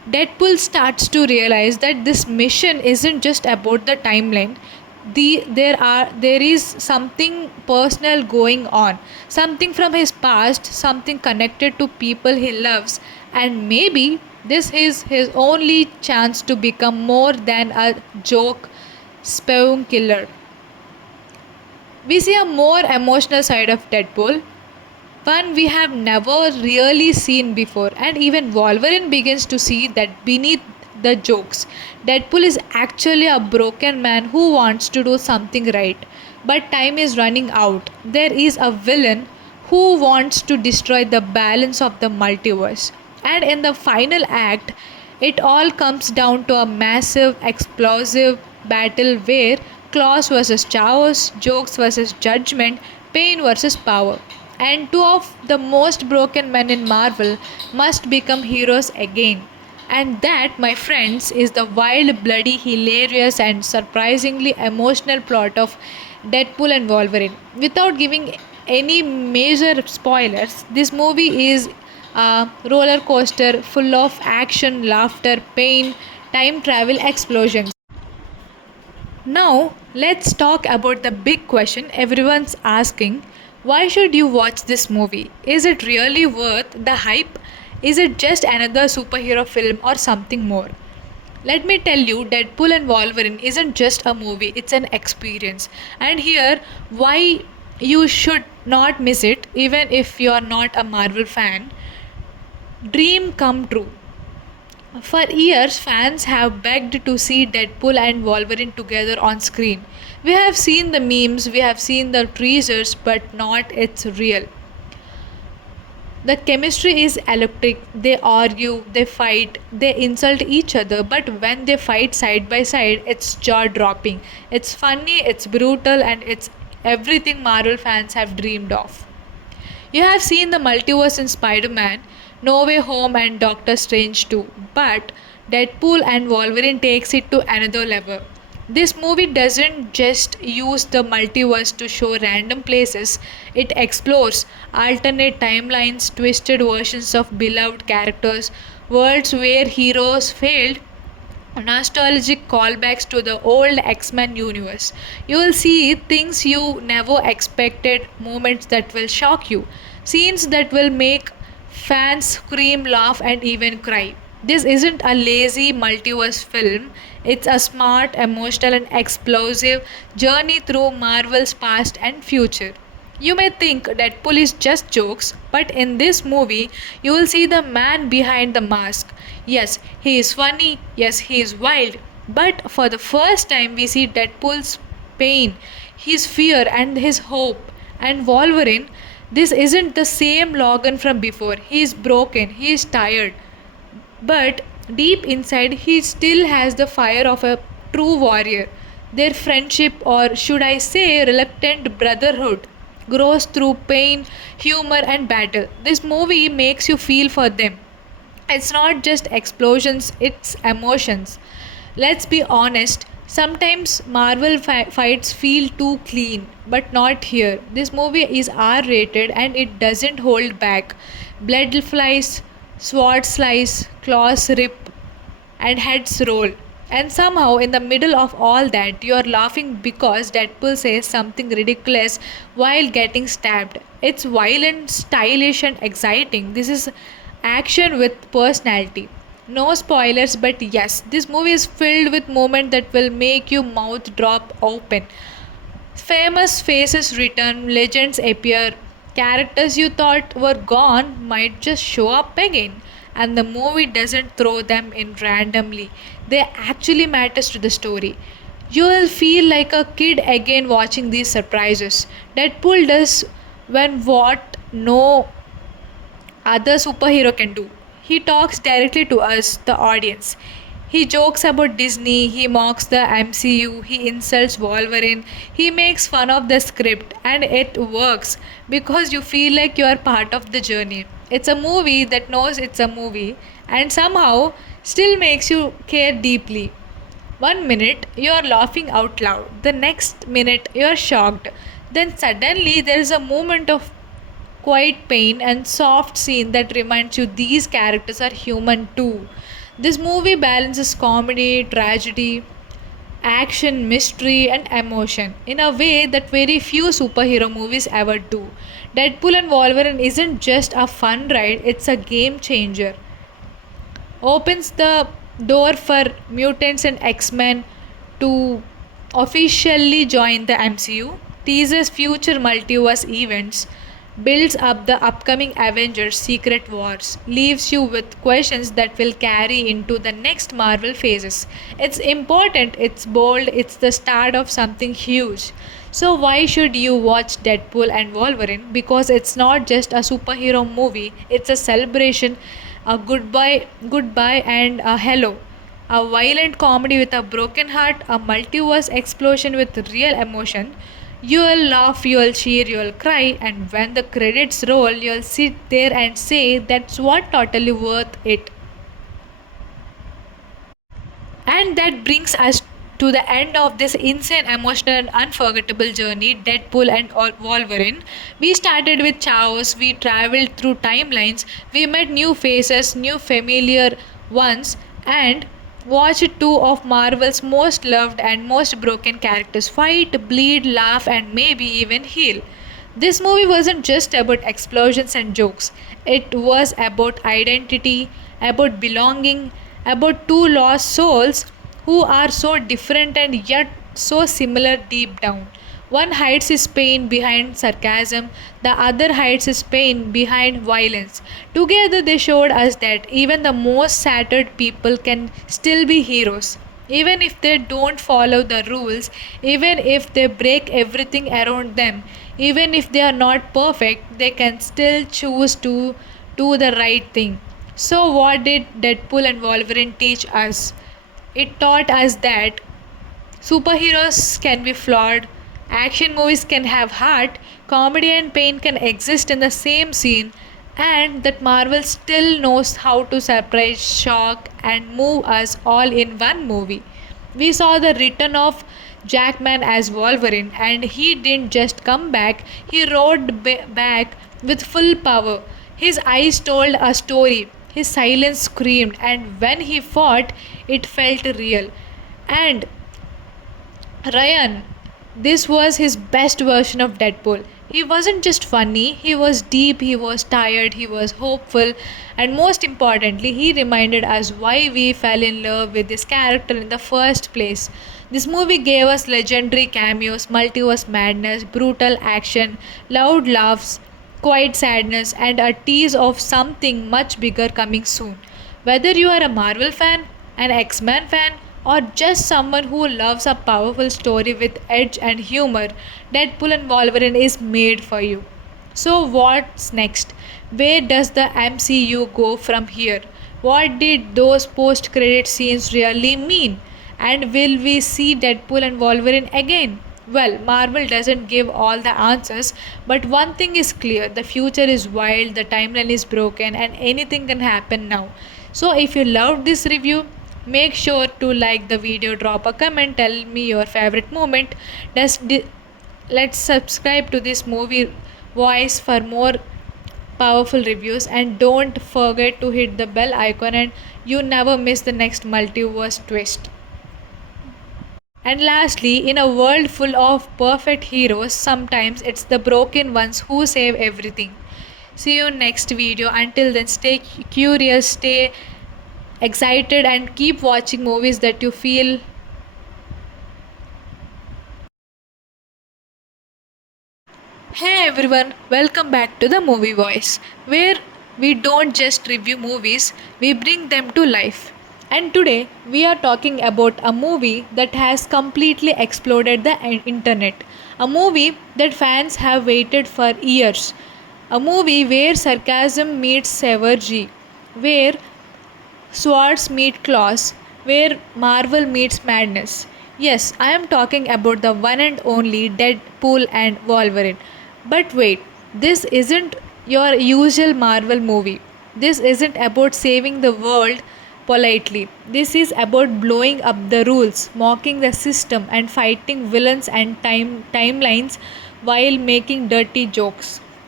Deadpool starts to realize that this mission isn't just about the timeline. There is something personal going on, something from his past, something connected to people he loves, and maybe this is his only chance to become more than a joke spewing killer. We see a more emotional side of Deadpool, one we have never really seen before, and even Wolverine begins to see that beneath the jokes. Deadpool is actually a broken man who wants to do something right, but time is running out. There is a villain who wants to destroy the balance of the multiverse. And in the final act, it all comes down to a massive, explosive battle where claws versus chaos, jokes versus judgment, pain versus power. And two of the most broken men in Marvel must become heroes again. And that, my friends, is the wild, bloody, hilarious, and surprisingly emotional plot of Deadpool and Wolverine. Without giving any major spoilers, this movie is a roller coaster full of action, laughter, pain, time travel, explosions. Now, let's talk about the big question everyone's asking: why should you watch this movie? Is it really worth the hype? Is it just another superhero film or something more? Let me tell you, Deadpool and Wolverine isn't just a movie, it's an experience. And here, why you should not miss it, even if you are not a Marvel fan. Dream come true. For years, fans have begged to see Deadpool and Wolverine together on screen. We have seen the memes, we have seen the teasers, but not it's real. The chemistry is electric. They argue, they fight, they insult each other, but when they fight side by side, it's jaw dropping. It's funny, it's brutal, and it's everything Marvel fans have dreamed of. You have seen the multiverse in Spider Man, No Way Home, and Doctor Strange too, but Deadpool and Wolverine takes it to another level. This movie doesn't just use the multiverse to show random places, it explores alternate timelines, twisted versions of beloved characters, worlds where heroes failed, nostalgic callbacks to the old X-Men universe. You will see things you never expected, moments that will shock you, scenes that will make fans scream, laugh, and even cry. This isn't a lazy multiverse film, it's a smart, emotional, and explosive journey through Marvel's past and future. You may think Deadpool is just jokes, but in this movie, you will see the man behind the mask. Yes, he is funny, yes, he is wild, but for the first time, we see Deadpool's pain, his fear, and his hope. And Wolverine, this isn't the same Logan from before. He is broken, he is tired, but deep inside, he still has the fire of a true warrior. Their friendship, or should I say, reluctant brotherhood, grows through pain, humor, and battle. This movie makes you feel for them. It's not just explosions, it's emotions. Let's be honest, sometimes Marvel fights feel too clean, but not here. This movie is R rated and it doesn't hold back. Blood flies, sword slice, claws rip, and heads roll. And somehow, in the middle of all that, you are laughing because Deadpool says something ridiculous while getting stabbed. It's violent, stylish, and exciting. This is action with personality. No spoilers, but yes, this movie is filled with moments that will make your mouth drop open. Famous faces return, legends appear, characters you thought were gone might just show up again. And the movie doesn't throw them in randomly. They actually matters to the story. You will feel like a kid again watching these surprises. Deadpool does when what no other superhero can do. He talks directly to us, the audience. He jokes about Disney, he mocks the MCU, he insults Wolverine, he makes fun of the script, and it works because you feel like you are part of the journey. It's a movie that knows it's a movie and somehow still makes you care deeply. One minute you are laughing out loud, the next minute you are shocked. Then suddenly there is a moment of quiet pain and soft scene that reminds you these characters are human too. This movie balances comedy, tragedy, action, mystery, and emotion in a way that very few superhero movies ever do. Deadpool and Wolverine isn't just a fun ride, it's a game changer. Opens the door for mutants and X-Men to officially join the MCU, teases future multiverse events, builds up the upcoming Avengers Secret Wars, leaves you with questions that will carry into the next Marvel phases. It's important, it's bold, it's the start of something huge. So why should you watch Deadpool and Wolverine? Because it's not just a superhero movie, it's a celebration, a goodbye and a hello. A violent comedy with a broken heart, a multiverse explosion with real emotion. You'll laugh, you'll cheer, you'll cry, and when the credits roll, you'll sit there and say, that's what totally worth it. And that brings us to the end of this insane, emotional, and unforgettable journey, Deadpool and Wolverine. We started with chaos, we traveled through timelines, we met new faces, new familiar ones, and watched two of Marvel's most loved and most broken characters fight, bleed, laugh, and maybe even heal. This movie wasn't just about explosions and jokes, it was about identity, about belonging, about two lost souls who are so different and yet so similar deep down. One hides his pain behind sarcasm, the other hides his pain behind violence. Together, they showed us that even the most shattered people can still be heroes. Even if they don't follow the rules, even if they break everything around them, even if they are not perfect, they can still choose to do the right thing. So, what did Deadpool and Wolverine teach us? It taught us that superheroes can be flawed, action movies can have heart, comedy and pain can exist in the same scene, and that Marvel still knows how to surprise, shock, and move us all in one movie. We saw the return of Jackman as Wolverine, and he didn't just come back, he rode back with full power. His eyes told a story, his silence screamed, and when he fought, it felt real. And Ryan, this was his best version of Deadpool. He wasn't just funny, he was deep, he was tired, he was hopeful, and most importantly, he reminded us why we fell in love with this character in the first place. This movie gave us legendary cameos, multiverse madness, brutal action, loud laughs, quiet sadness, and a tease of something much bigger coming soon. Whether you are a Marvel fan, an X Men fan, or just someone who loves a powerful story with edge and humor, Deadpool and Wolverine is made for you. So, what's next? Where does the MCU go from here? What did those post credit scenes really mean? And will we see Deadpool and Wolverine again? Well, Marvel doesn't give all the answers, but one thing is clear, the future is wild, the timeline is broken, and anything can happen now. So, if you loved this review, make sure to like the video, drop a comment, tell me your favorite moment. Let's subscribe to this movie voice for more powerful reviews, and don't forget to hit the bell icon and you never miss the next multiverse twist. And lastly, in a world full of perfect heroes, sometimes it's the broken ones who save everything. See you next video. Until then, stay curious, stay excited, and keep watching movies that you feel. Hey everyone, welcome back to the Movie Voice, where we don't just review movies, we bring them to life. And today we are talking about a movie that has completely exploded the internet. A movie that fans have waited for years. A movie where sarcasm meets savagery, where swords meet claws, where Marvel meets madness. Yes, I am talking about the one and only Deadpool and Wolverine. But wait, this isn't your usual Marvel movie. This isn't about saving the world politely. This is about blowing up the rules, mocking the system, and fighting villains and timelines while making dirty jokes.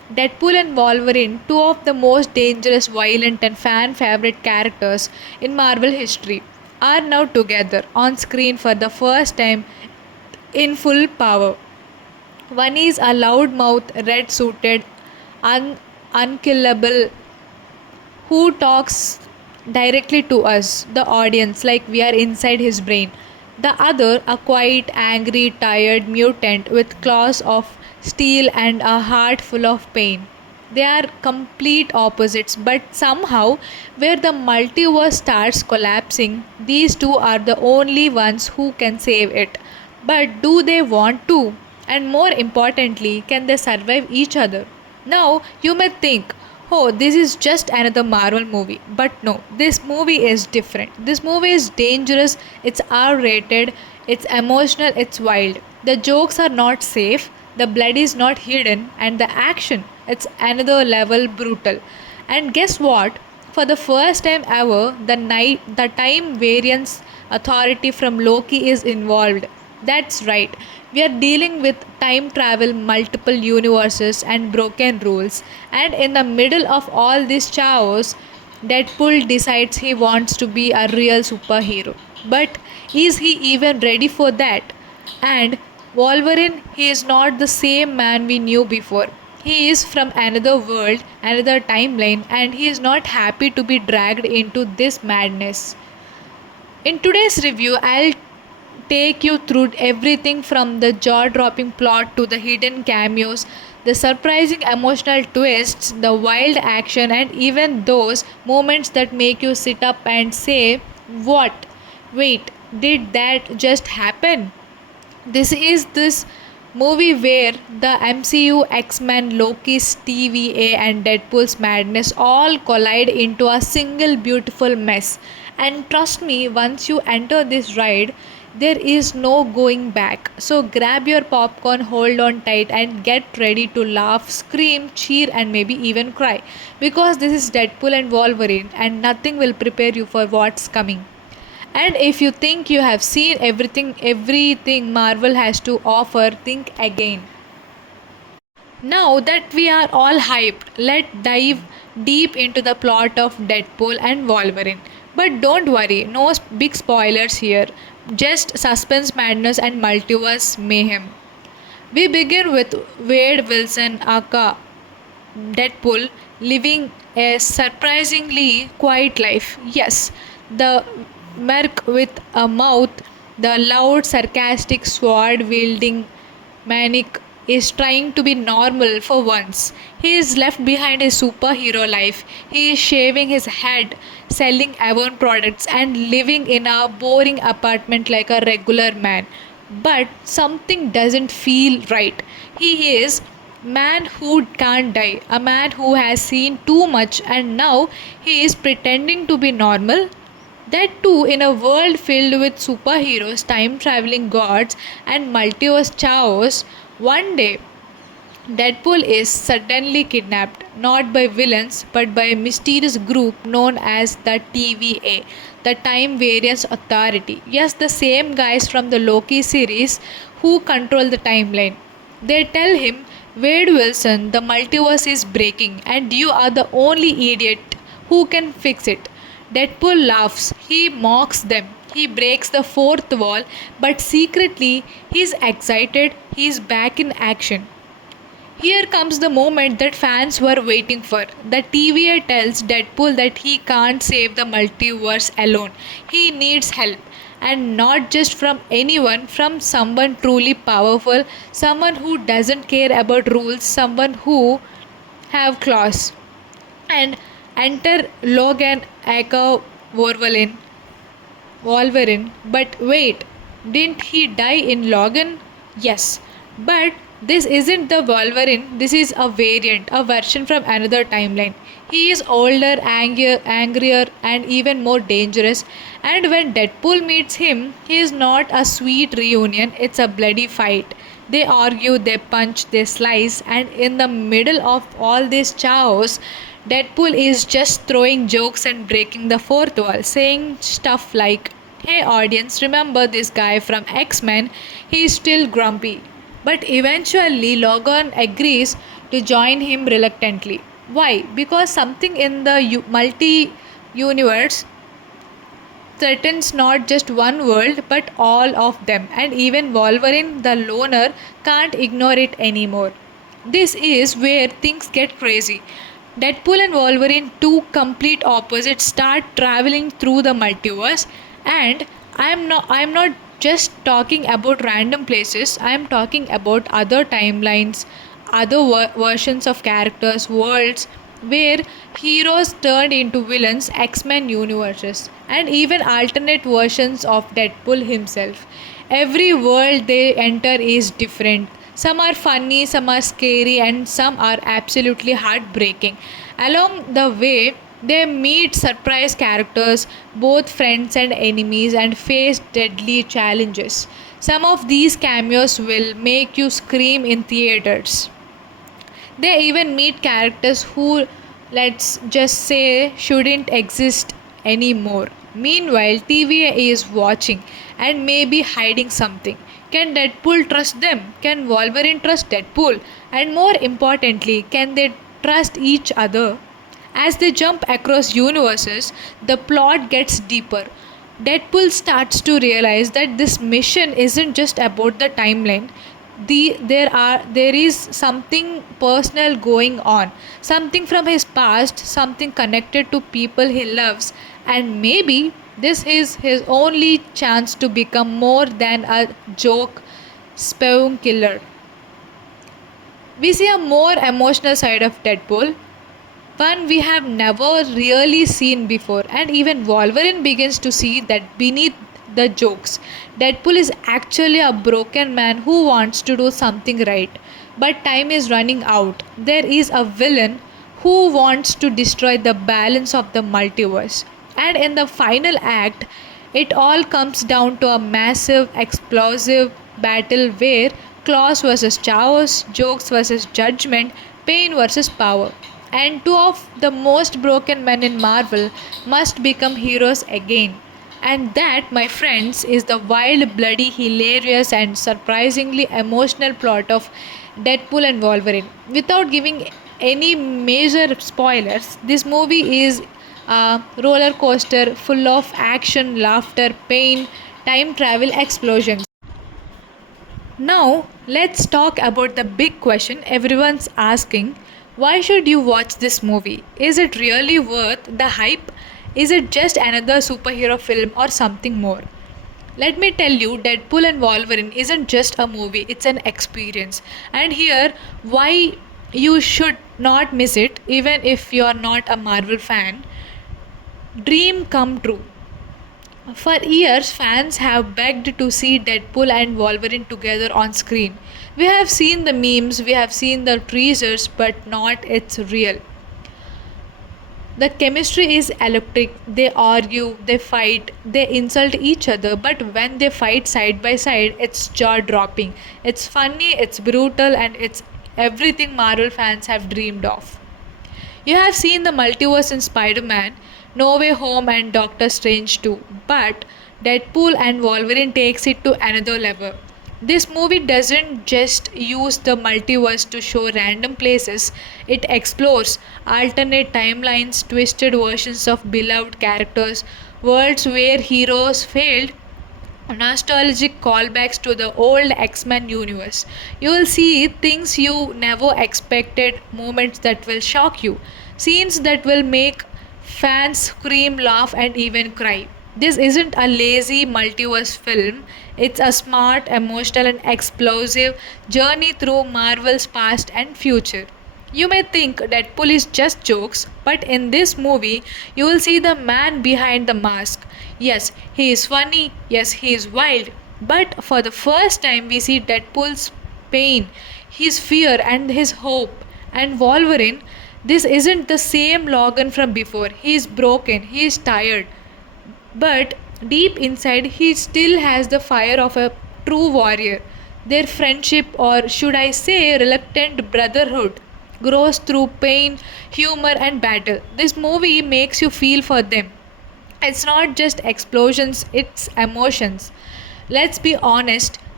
Deadpool and Wolverine, two of the most dangerous, violent, and fan favorite characters in Marvel history, are now together on screen for the first time in full power. One is a loudmouth, red suited, unkillable who talks directly to us, the audience, like we are inside his brain. The other, a quiet, angry, tired mutant with claws of steel and a heart full of pain. They are complete opposites, but somehow, where the multiverse starts collapsing, these two are the only ones who can save it. But do they want to? And more importantly, can they survive each other? Now, you may think, oh, this is just another Marvel movie. But no, this movie is different. This movie is dangerous, it's R rated, it's emotional, it's wild. The jokes are not safe, the blood is not hidden, and the action, it's another level brutal. And guess what? For the first time ever, the time variance authority from Loki is involved. That's right. We are dealing with time travel, multiple universes, and broken rules. And in the middle of all this chaos, Deadpool decides he wants to be a real superhero. But is he even ready for that? And Wolverine, he is not the same man we knew before. He is from another world, another timeline, and he is not happy to be dragged into this madness. In today's review, I'll take you through everything from the jaw dropping plot to the hidden cameos, the surprising emotional twists, the wild action, and even those moments that make you sit up and say, what? Wait, did that just happen? This movie where the MCU, X-Men, Loki's TVA and Deadpool's madness all collide into a single beautiful mess. And trust me, once you enter this ride, there is no going back. So grab your popcorn, hold on tight, and get ready to laugh, scream, cheer, and maybe even cry. Because this is Deadpool and Wolverine, and nothing will prepare you for what's coming. And if you think you have seen everything Marvel has to offer, think again. Now that we are all hyped, let's dive deep into the plot of Deadpool and Wolverine. But don't worry, no big spoilers here. Just suspense, madness, and multiverse mayhem. We begin with Wade Wilson, aka Deadpool, living a surprisingly quiet life. Yes, the merc with a mouth, the loud, sarcastic, sword wielding manic is trying to be normal for once. He is left behind his superhero life. He is shaving his head, selling Avon products, and living in a boring apartment like a regular man. But something doesn't feel right. He is man who can't die, a man who has seen too much and now he is pretending to be normal. That too in a world filled with superheroes, time traveling gods, and multiverse chaos. One day, Deadpool is suddenly kidnapped, not by villains but by a mysterious group known as the TVA, the Time Variance Authority. Yes, the same guys from the Loki series who control the timeline. They tell him, Wade Wilson, the multiverse is breaking and you are the only idiot who can fix it. Deadpool laughs, he mocks them, he breaks the fourth wall, but secretly he's excited, he's back in action. Here comes the moment that fans were waiting for. The TVA tells Deadpool that he can't save the multiverse alone. He needs help. And not just from anyone, from someone truly powerful, someone who doesn't care about rules, someone who have claws. And enter Logan Aka Wolverine. But wait, didn't he die in Logan? Yes. But this isn't the Wolverine, this is a variant, a version from another timeline. He is older, angrier, and even more dangerous. And when Deadpool meets him, he is not a sweet reunion, it's a bloody fight. They argue, they punch, they slice, and in the middle of all this chaos, Deadpool is just throwing jokes and breaking the fourth wall, saying stuff like, hey audience, remember this guy from X Men? He's still grumpy. But eventually, Logan agrees to join him reluctantly. Why? Because something in the multi universe threatens not just one world but all of them, and even Wolverine, the loner, can't ignore it anymore. This is where things get crazy. Deadpool and Wolverine, two complete opposites, start traveling through the multiverse, and I'm not just talking about random places. I'm talking about other timelines, other versions of characters, worlds where heroes turned into villains, X-Men universes, and even alternate versions of Deadpool himself. Every world they enter is different. Some are funny, some are scary, and some are absolutely heartbreaking. Along the way, they meet surprise characters, both friends and enemies, and face deadly challenges. Some of these cameos will make you scream in theaters. They even meet characters who, let's just say, shouldn't exist anymore. Meanwhile, TVA is watching and maybe hiding something. Can Deadpool trust them? Can Wolverine trust Deadpool? And more importantly, can they trust each other? As they jump across universes, the plot gets deeper. Deadpool starts to realize that this mission isn't just about the timeline. There is something personal going on, something from his past, something connected to people he loves, and maybe this is his only chance to become more than a joke spewing killer. We see a more emotional side of Deadpool, one we have never really seen before, and even Wolverine begins to see that beneath the jokes. Deadpool is actually a broken man who wants to do something right, but time is running out. There is a villain who wants to destroy the balance of the multiverse, and in the final act, it all comes down to a massive, explosive battle where claws versus chaos, jokes versus judgment, pain versus power. And two of the most broken men in Marvel must become heroes again. And that, my friends, is the wild, bloody, hilarious, and surprisingly emotional plot of Deadpool and Wolverine. Without giving any major spoilers, this movie is a roller coaster full of action, laughter, pain, time travel, explosions. Now, let's talk about the big question everyone's asking. Why should you watch this movie? Is it really worth the hype? Is it just another superhero film or something more? Let me tell you, Deadpool and Wolverine isn't just a movie, it's an experience. And here, why you should not miss it, even if you are not a Marvel fan. Dream come true. For years, fans have begged to see Deadpool and Wolverine together on screen. We have seen the memes, we have seen the teasers, but not it's real. The chemistry is electric. They argue, they fight, they insult each other, but when they fight side by side, it's jaw dropping. It's funny, it's brutal, and it's everything Marvel fans have dreamed of. You have seen the multiverse in Spider Man, No Way Home, and Doctor Strange too, but Deadpool and Wolverine takes it to another level. This movie doesn't just use the multiverse to show random places, it explores alternate timelines, twisted versions of beloved characters, worlds where heroes failed, nostalgic callbacks to the old X-Men universe. You will see things you never expected, moments that will shock you, scenes that will make fans scream, laugh, and even cry. This isn't a lazy multiverse film, it's a smart, emotional, and explosive journey through Marvel's past and future. You may think Deadpool is just jokes, but in this movie, you will see the man behind the mask. Yes, he is funny, yes, he is wild, but for the first time, we see Deadpool's pain, his fear, and his hope. And Wolverine, this isn't the same Logan from before. He is broken, he is tired, but deep inside, he still has the fire of a true warrior. Their friendship, or should I say, reluctant brotherhood, grows through pain, humor, and battle. This movie makes you feel for them. It's not just explosions, it's emotions. Let's be honest,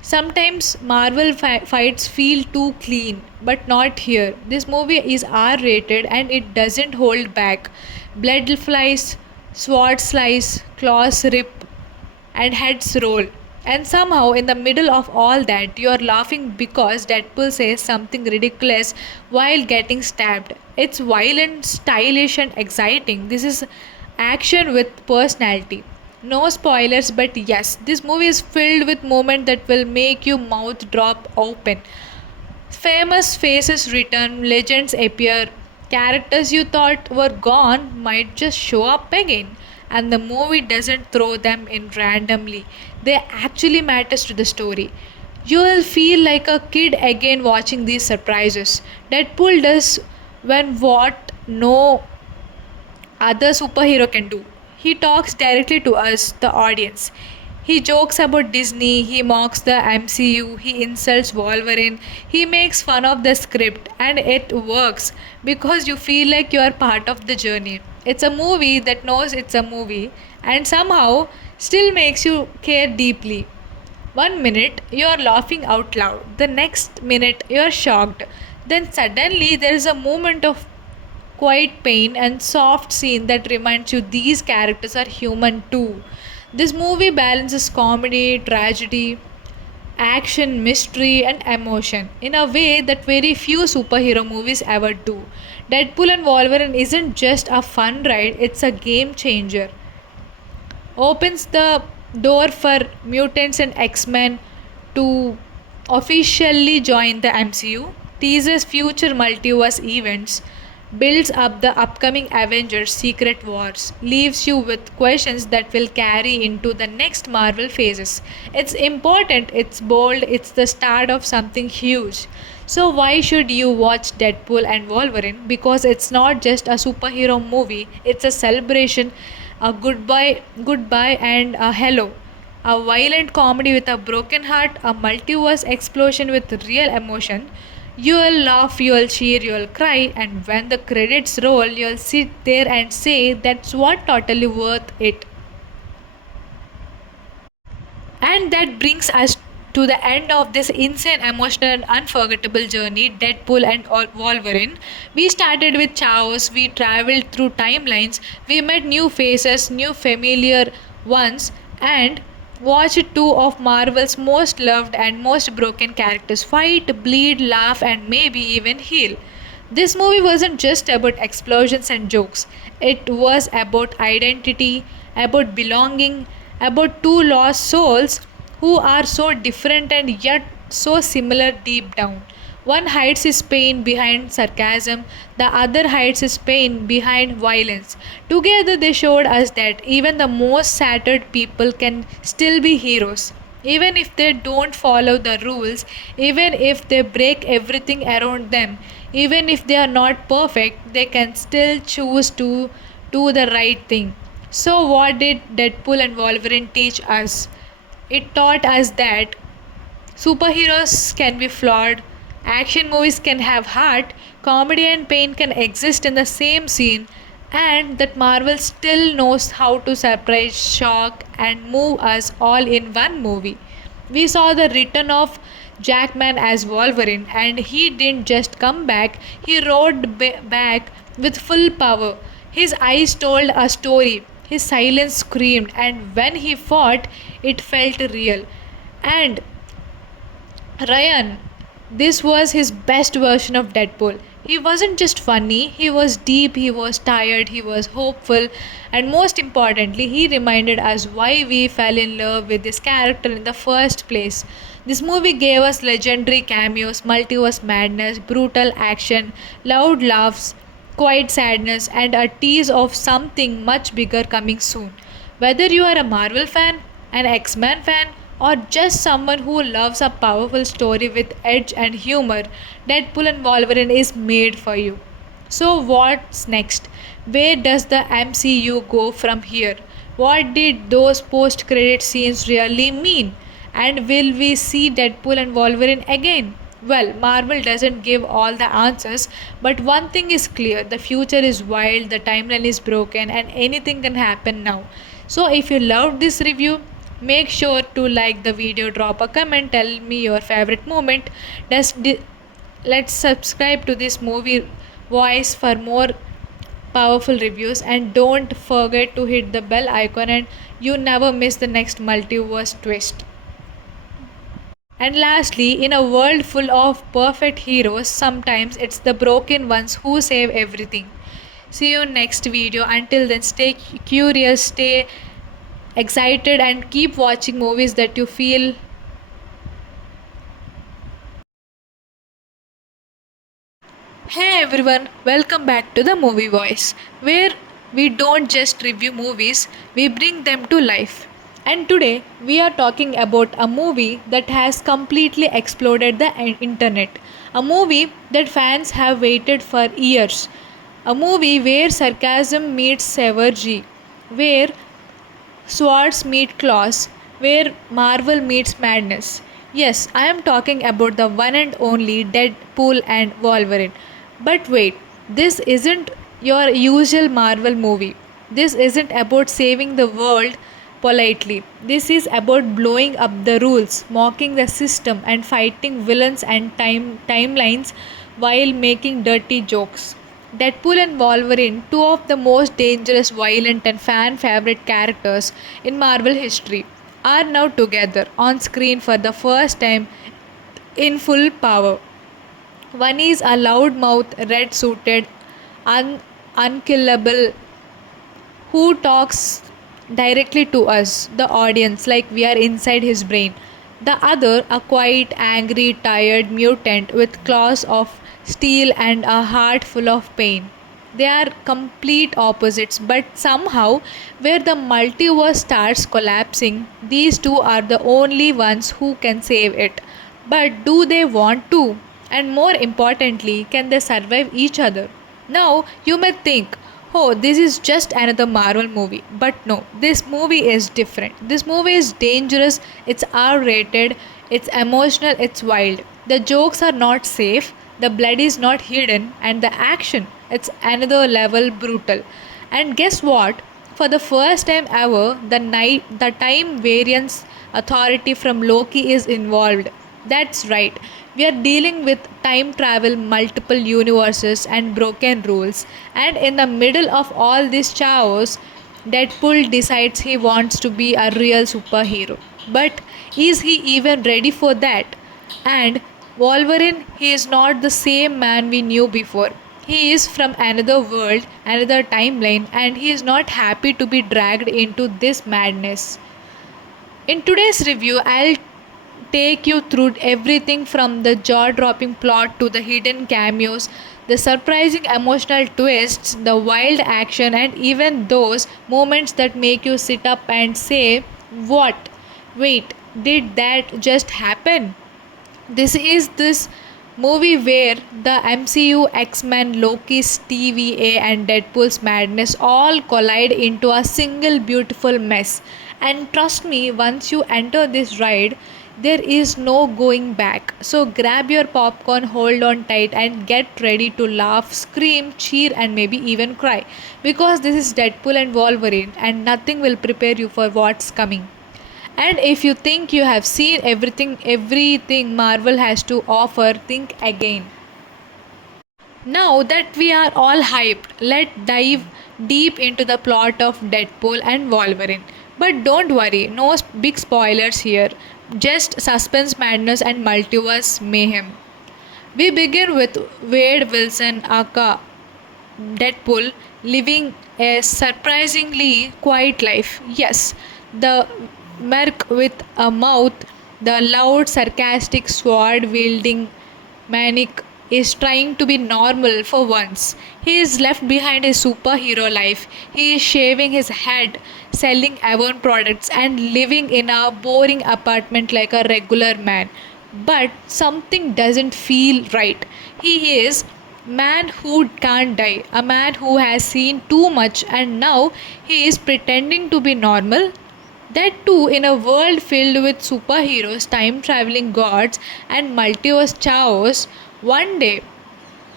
Sometimes Marvel fights feel too clean, but not here. This movie is R rated and it doesn't hold back. Blood flies, sword slice, claws rip, and heads roll. And somehow, in the middle of all that, you're laughing because Deadpool says something ridiculous while getting stabbed. It's violent, stylish, and exciting. This is action with personality. No spoilers, but yes, this movie is filled with moments that will make your mouth drop open. Famous faces return, legends appear, characters you thought were gone might just show up again. And the movie doesn't throw them in randomly. They actually matters to the story. You will feel like a kid again watching these surprises. Deadpool does when what no other superhero can do. He talks directly to us, the audience. He jokes about Disney, he mocks the MCU, he insults Wolverine, he makes fun of the script, and it works because you feel like you are part of the journey. It's a movie that knows it's a movie and somehow still makes you care deeply. One minute you are laughing out loud, the next minute you are shocked. Then suddenly there is a moment of quiet pain and soft scene that reminds you these characters are human too. This movie balances comedy, tragedy, action, mystery, and emotion in a way that very few superhero movies ever do. Deadpool and Wolverine isn't just a fun ride, it's a game changer. Opens the door for mutants and X-Men to officially join the MCU, teases future multiverse events, builds up the upcoming Avengers Secret Wars, leaves you with questions that will carry into the next Marvel phases. It's important, it's bold, it's the start of something huge. So why should you watch Deadpool and Wolverine? Because it's not just a superhero movie, it's a celebration, a goodbye and a hello. A violent comedy with a broken heart, a multiverse explosion with real emotion. You'll laugh, you'll cheer, you'll cry, and when the credits roll, you'll sit there and say, that's what totally worth it. And that brings us to the end of this insane, emotional, and unforgettable journey Deadpool and Wolverine. We started with chaos, we traveled through timelines, we met new faces, new familiar ones, and watched two of Marvel's most loved and most broken characters fight, bleed, laugh, and maybe even heal. This movie wasn't just about explosions and jokes, it was about identity, about belonging, about two lost souls who are so different and yet so similar deep down. One hides his pain behind sarcasm, the other hides his pain behind violence. Together, they showed us that even the most shattered people can still be heroes. Even if they don't follow the rules, even if they break everything around them, even if they are not perfect, they can still choose to do the right thing. So, what did Deadpool and Wolverine teach us? It taught us that superheroes can be flawed, action movies can have heart, comedy and pain can exist in the same scene, and that Marvel still knows how to surprise, shock, and move us all in one movie. We saw the return of Jackman as Wolverine, and he didn't just come back, he rode back with full power. His eyes told a story, his silence screamed, and when he fought, it felt real. And Ryan, this was his best version of Deadpool. He wasn't just funny, he was deep, he was tired, he was hopeful, and most importantly, he reminded us why we fell in love with this character in the first place. This movie gave us legendary cameos, multiverse madness, brutal action, loud laughs, quiet sadness, and a tease of something much bigger coming soon. Whether you are a Marvel fan, an X Men fan, or just someone who loves a powerful story with edge and humor, Deadpool and Wolverine is made for you. So, what's next? Where does the MCU go from here? What did those post credit scenes really mean? And will we see Deadpool and Wolverine again? Well, Marvel doesn't give all the answers, but one thing is clear, the future is wild, the timeline is broken, and anything can happen now. So, if you loved this review, Make sure to like the video, drop a comment, tell me your favorite moment. Let's subscribe to this movie voice for more powerful reviews, and don't forget to hit the bell icon and you never miss the next multiverse twist. And lastly, in a world full of perfect heroes, sometimes it's the broken ones who save everything. See you next video. Until then, stay curious, stay excited, and keep watching movies that you feel. Hey everyone, welcome back to the Movie Voice, where we don't just review movies, we bring them to life. And today we are talking about a movie that has completely exploded the internet. A movie that fans have waited for years. A movie where sarcasm meets savagery, where swords meet claws, where Marvel meets madness. Yes, I am talking about the one and only Deadpool and Wolverine. But wait, this isn't your usual Marvel movie. This isn't about saving the world politely. This is about blowing up the rules, mocking the system, and fighting villains and timelines while making dirty jokes. Deadpool and Wolverine, two of the most dangerous, violent, and fan favorite characters in Marvel history, are now together on screen for the first time in full power. One is a loudmouth, red suited, unkillable who talks directly to us, the audience, like we are inside his brain. The other, a quiet, angry, tired mutant with claws of steel and a heart full of pain. They are complete opposites, but somehow, where the multiverse starts collapsing, these two are the only ones who can save it. But do they want to? And more importantly, can they survive each other? Now, you may think, oh, this is just another Marvel movie. But no, this movie is different. This movie is dangerous, it's R rated, it's emotional, it's wild. The jokes are not safe, the blood is not hidden, and the action, it's another level brutal. And guess what? For the first time ever, the time variance authority from Loki is involved. That's right. We are dealing with time travel, multiple universes, and broken rules. And in the middle of all this chaos, Deadpool decides he wants to be a real superhero. But is he even ready for that? And Wolverine, he is not the same man we knew before. He is from another world, another timeline, and he is not happy to be dragged into this madness. In today's review, I'll take you through everything from the jaw dropping plot to the hidden cameos, the surprising emotional twists, the wild action, and even those moments that make you sit up and say, what? Wait, did that just happen? This movie where the MCU, X-Men, Loki's TVA, and Deadpool's madness all collide into a single beautiful mess. And trust me, once you enter this ride, there is no going back. So grab your popcorn, hold on tight, and get ready to laugh, scream, cheer, and maybe even cry. Because this is Deadpool and Wolverine, and nothing will prepare you for what's coming. And if you think you have seen everything Marvel has to offer, think again. Now that we are all hyped, let's dive deep into the plot of Deadpool and Wolverine. But don't worry, no big spoilers here. Just suspense, madness, and multiverse mayhem. We begin with Wade Wilson, aka Deadpool, living a surprisingly quiet life. Yes, the merc with a mouth, the loud, sarcastic, sword wielding manic is trying to be normal for once. He is left behind his superhero life. He is shaving his head, selling Avon products, and living in a boring apartment like a regular man. But something doesn't feel right. He is man who can't die, a man who has seen too much, and now he is pretending to be normal. That too in a world filled with superheroes, time traveling gods, and multiverse chaos. One day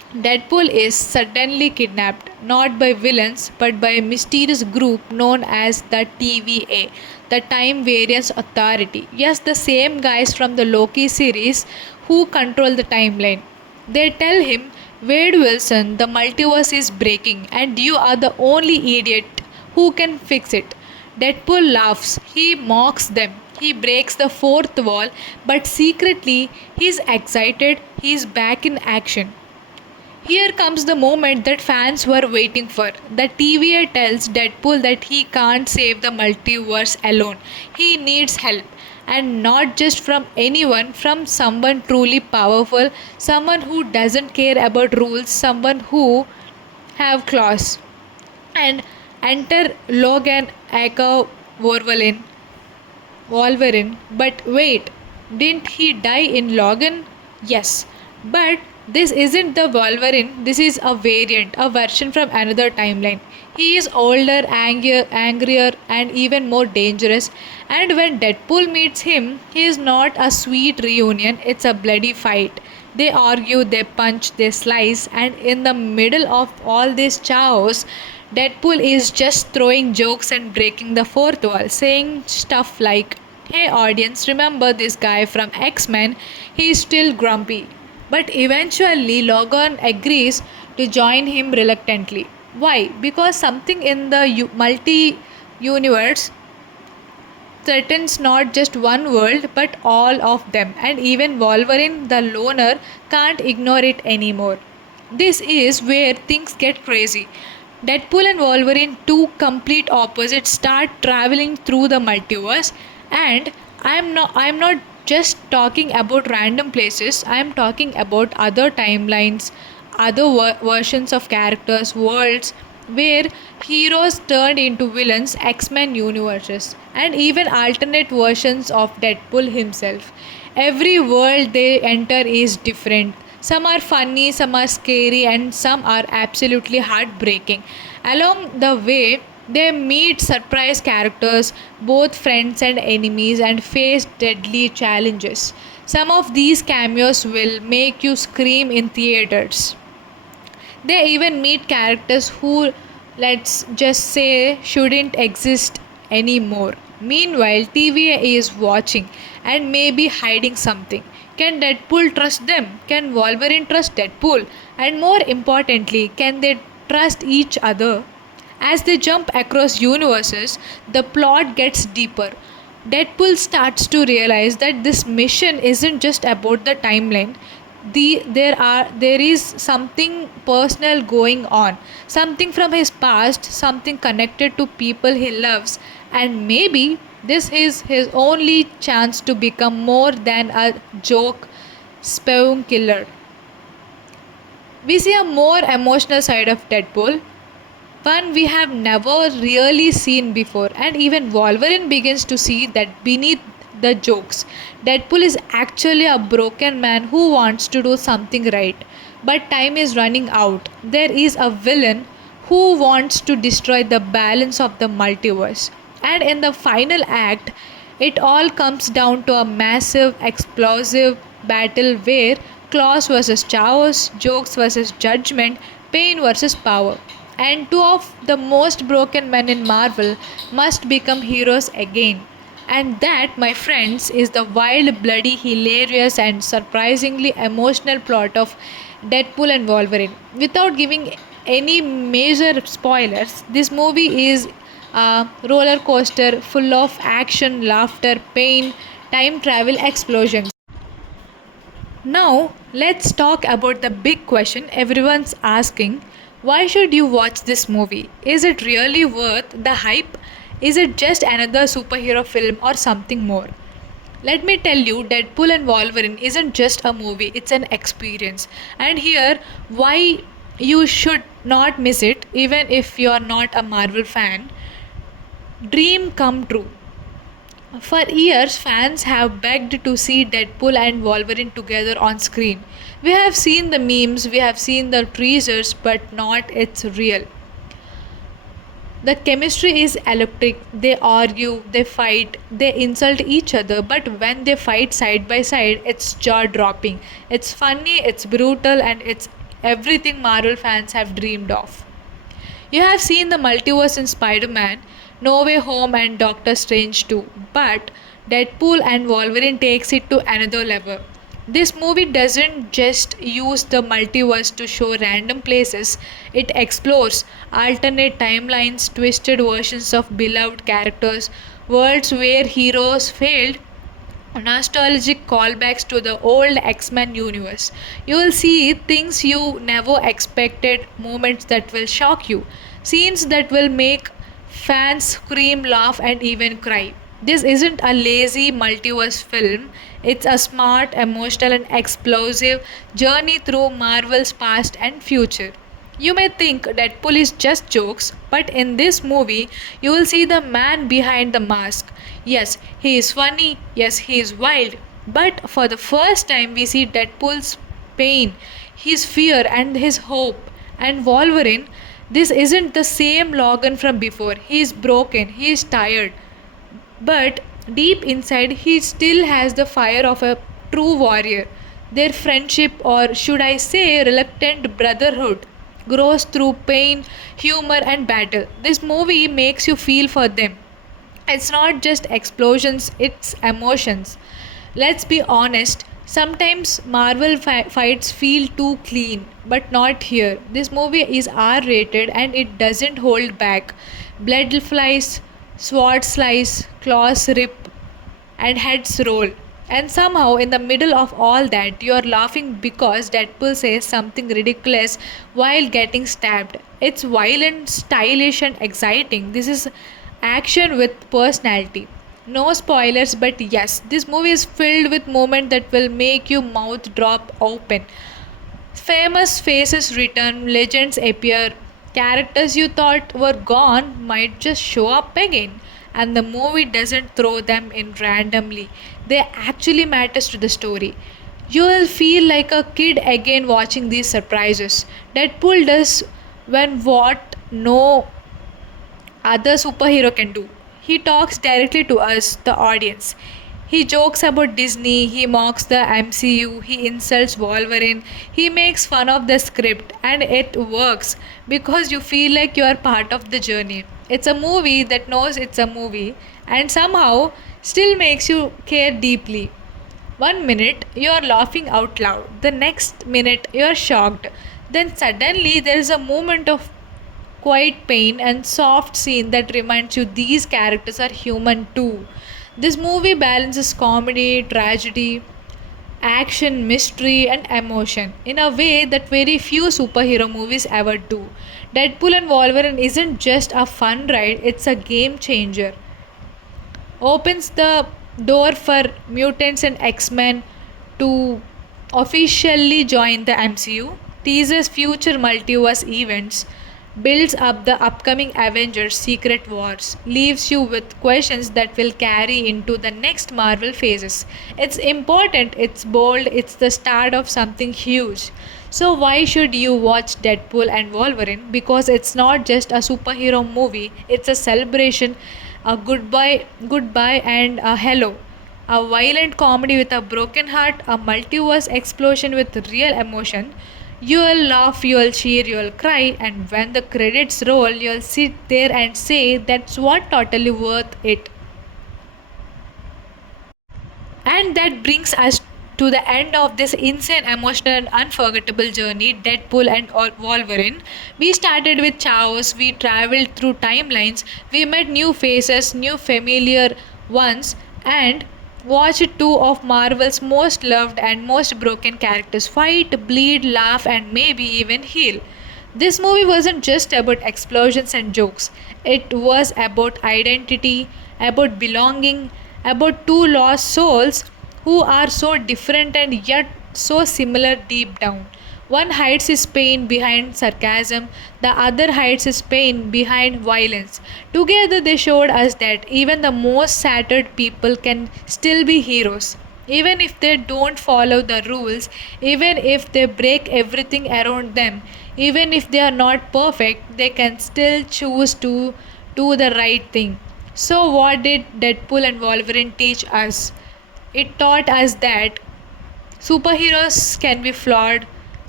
Deadpool is suddenly kidnapped, not by villains but by a mysterious group known as the TVA, the Time Variance Authority. Yes, the same guys from the Loki series who control the timeline. They tell him, Wade Wilson, the multiverse is breaking, and you are the only idiot who can fix it. Deadpool laughs, he mocks them, he breaks the fourth wall, but secretly he's excited, he's back in action. Here comes the moment that fans were waiting for. The TVA tells Deadpool that he can't save the multiverse alone. He needs help. And not just from anyone, from someone truly powerful, someone who doesn't care about rules, someone who have claws. And enter Logan Aka Wolverine. But wait, didn't he die in Logan? Yes. But this isn't the Wolverine, this is a variant, a version from another timeline. He is older, angrier, and even more dangerous. And when Deadpool meets him, he is not a sweet reunion, it's a bloody fight. They argue, they punch, they slice, and in the middle of all this chaos, Deadpool is just throwing jokes and breaking the fourth wall, saying stuff like, Hey audience, remember this guy from X-Men? He's still grumpy. But eventually, Logan agrees to join him reluctantly. Why? Because something in the multi universe threatens not just one world but all of them, and even Wolverine, the loner, can't ignore it anymore. This is where things get crazy. Deadpool and Wolverine, two complete opposites, start traveling through the multiverse, and I'm not just talking about random places. I'm talking about other timelines, other versions of characters, worlds where heroes turned into villains, X-Men universes, and even alternate versions of Deadpool himself. Every world they enter is different. Some are funny, some are scary, and some are absolutely heartbreaking. Along the way, they meet surprise characters, both friends and enemies, and face deadly challenges. Some of these cameos will make you scream in theaters. They even meet characters who, let's just say, shouldn't exist anymore. Meanwhile, TVA is watching and maybe hiding something. Can Deadpool trust them? Can Wolverine trust Deadpool? And more importantly, can they trust each other? As they jump across universes, the plot gets deeper. Deadpool starts to realize that this mission isn't just about the timeline. There is something personal going on, something from his past, something connected to people he loves, and maybe this is his only chance to become more than a joke spewing killer. We see a more emotional side of Deadpool, one we have never really seen before, and even Wolverine begins to see that beneath the jokes, Deadpool is actually a broken man who wants to do something right. But time is running out. There is a villain who wants to destroy the balance of the multiverse. And in the final act, it all comes down to a massive, explosive battle where claws versus chaos, jokes versus judgment, pain versus power. And two of the most broken men in Marvel must become heroes again. And that, my friends, is the wild, bloody, hilarious, and surprisingly emotional plot of Deadpool and Wolverine. Without giving any major spoilers, this movie is a roller coaster full of action, laughter, pain, time travel, explosions. Now, let's talk about the big question everyone's asking. Why should you watch this movie? Is it really worth the hype? Is it just another superhero film or something more? Let me tell you, Deadpool and Wolverine isn't just a movie, it's an experience. And here, why you should not miss it, even if you are not a Marvel fan. Dream come true. For years, fans have begged to see Deadpool and Wolverine together on screen. We have seen the memes, we have seen the teasers, but not it's real. The chemistry is electric. They argue, they fight, they insult each other, but when they fight side by side, it's jaw dropping. It's funny, it's brutal, and it's everything Marvel fans have dreamed of. You have seen the multiverse in Spider Man, No Way Home, and Doctor Strange too, but Deadpool and Wolverine takes it to another level. This movie doesn't just use the multiverse to show random places, it explores alternate timelines, twisted versions of beloved characters, worlds where heroes failed, nostalgic callbacks to the old X-Men universe. You will see things you never expected, moments that will shock you, scenes that will make fans scream, laugh, and even cry. This isn't a lazy multiverse film. It's a smart, emotional, and explosive journey through Marvel's past and future. You may think Deadpool is just jokes, but in this movie, you will see the man behind the mask. Yes, he is funny, yes, he is wild, but for the first time, we see Deadpool's pain, his fear, and his hope. And Wolverine, this isn't the same Logan from before. He is broken, he is tired, but deep inside, he still has the fire of a true warrior. Their friendship, or should I say, reluctant brotherhood, grows through pain, humor, and battle. This movie makes you feel for them. It's not just explosions, it's emotions. Let's be honest, sometimes Marvel fights feel too clean, but not here. This movie is R rated and it doesn't hold back. Blood flies, sword slice, claws rip, and heads roll. And somehow, in the middle of all that, you're laughing because Deadpool says something ridiculous while getting stabbed. It's violent, stylish, and exciting. This is action with personality. No spoilers, but yes, this movie is filled with moments that will make your mouth drop open. Famous faces return, legends appear, characters you thought were gone might just show up again. And the movie doesn't throw them in randomly. They actually matters to the story. You will feel like a kid again watching these surprises. Deadpool does when what no other superhero can do. He talks directly to us, the audience. He jokes about Disney, he mocks the MCU, he insults Wolverine, he makes fun of the script, and it works because you feel like you are part of the journey. It's a movie that knows it's a movie and somehow still makes you care deeply. One minute you are laughing out loud, the next minute you are shocked. Then suddenly there is a moment of quiet pain and soft scene that reminds you these characters are human too. This movie balances comedy, tragedy, action, mystery, and emotion in a way that very few superhero movies ever do. Deadpool and Wolverine isn't just a fun ride, it's a game changer. Opens the door for mutants and X-Men to officially join the MCU, teases future multiverse events, builds up the upcoming Avengers Secret Wars, leaves you with questions that will carry into the next Marvel phases. It's important, it's bold, it's the start of something huge. So why should you watch Deadpool and Wolverine? Because it's not just a superhero movie, it's a celebration, a goodbye and a hello. A violent comedy with a broken heart, a multiverse explosion with real emotion. You'll laugh, you'll cheer, you'll cry, and when the credits roll, you'll sit there and say, that's what totally worth it. And that brings us to the end of this insane, emotional, and unforgettable journey Deadpool and Wolverine. We started with chaos, we traveled through timelines, we met new faces, new familiar ones, and watched two of Marvel's most loved and most broken characters fight, bleed, laugh, and maybe even heal. This movie wasn't just about explosions and jokes, it was about identity, about belonging, about two lost souls who are so different and yet so similar deep down. One hides his pain behind sarcasm, the other hides his pain behind violence. Together, they showed us that even the most shattered people can still be heroes. Even if they don't follow the rules, even if they break everything around them, even if they are not perfect, they can still choose to do the right thing. So, what did Deadpool and Wolverine teach us? It taught us that superheroes can be flawed,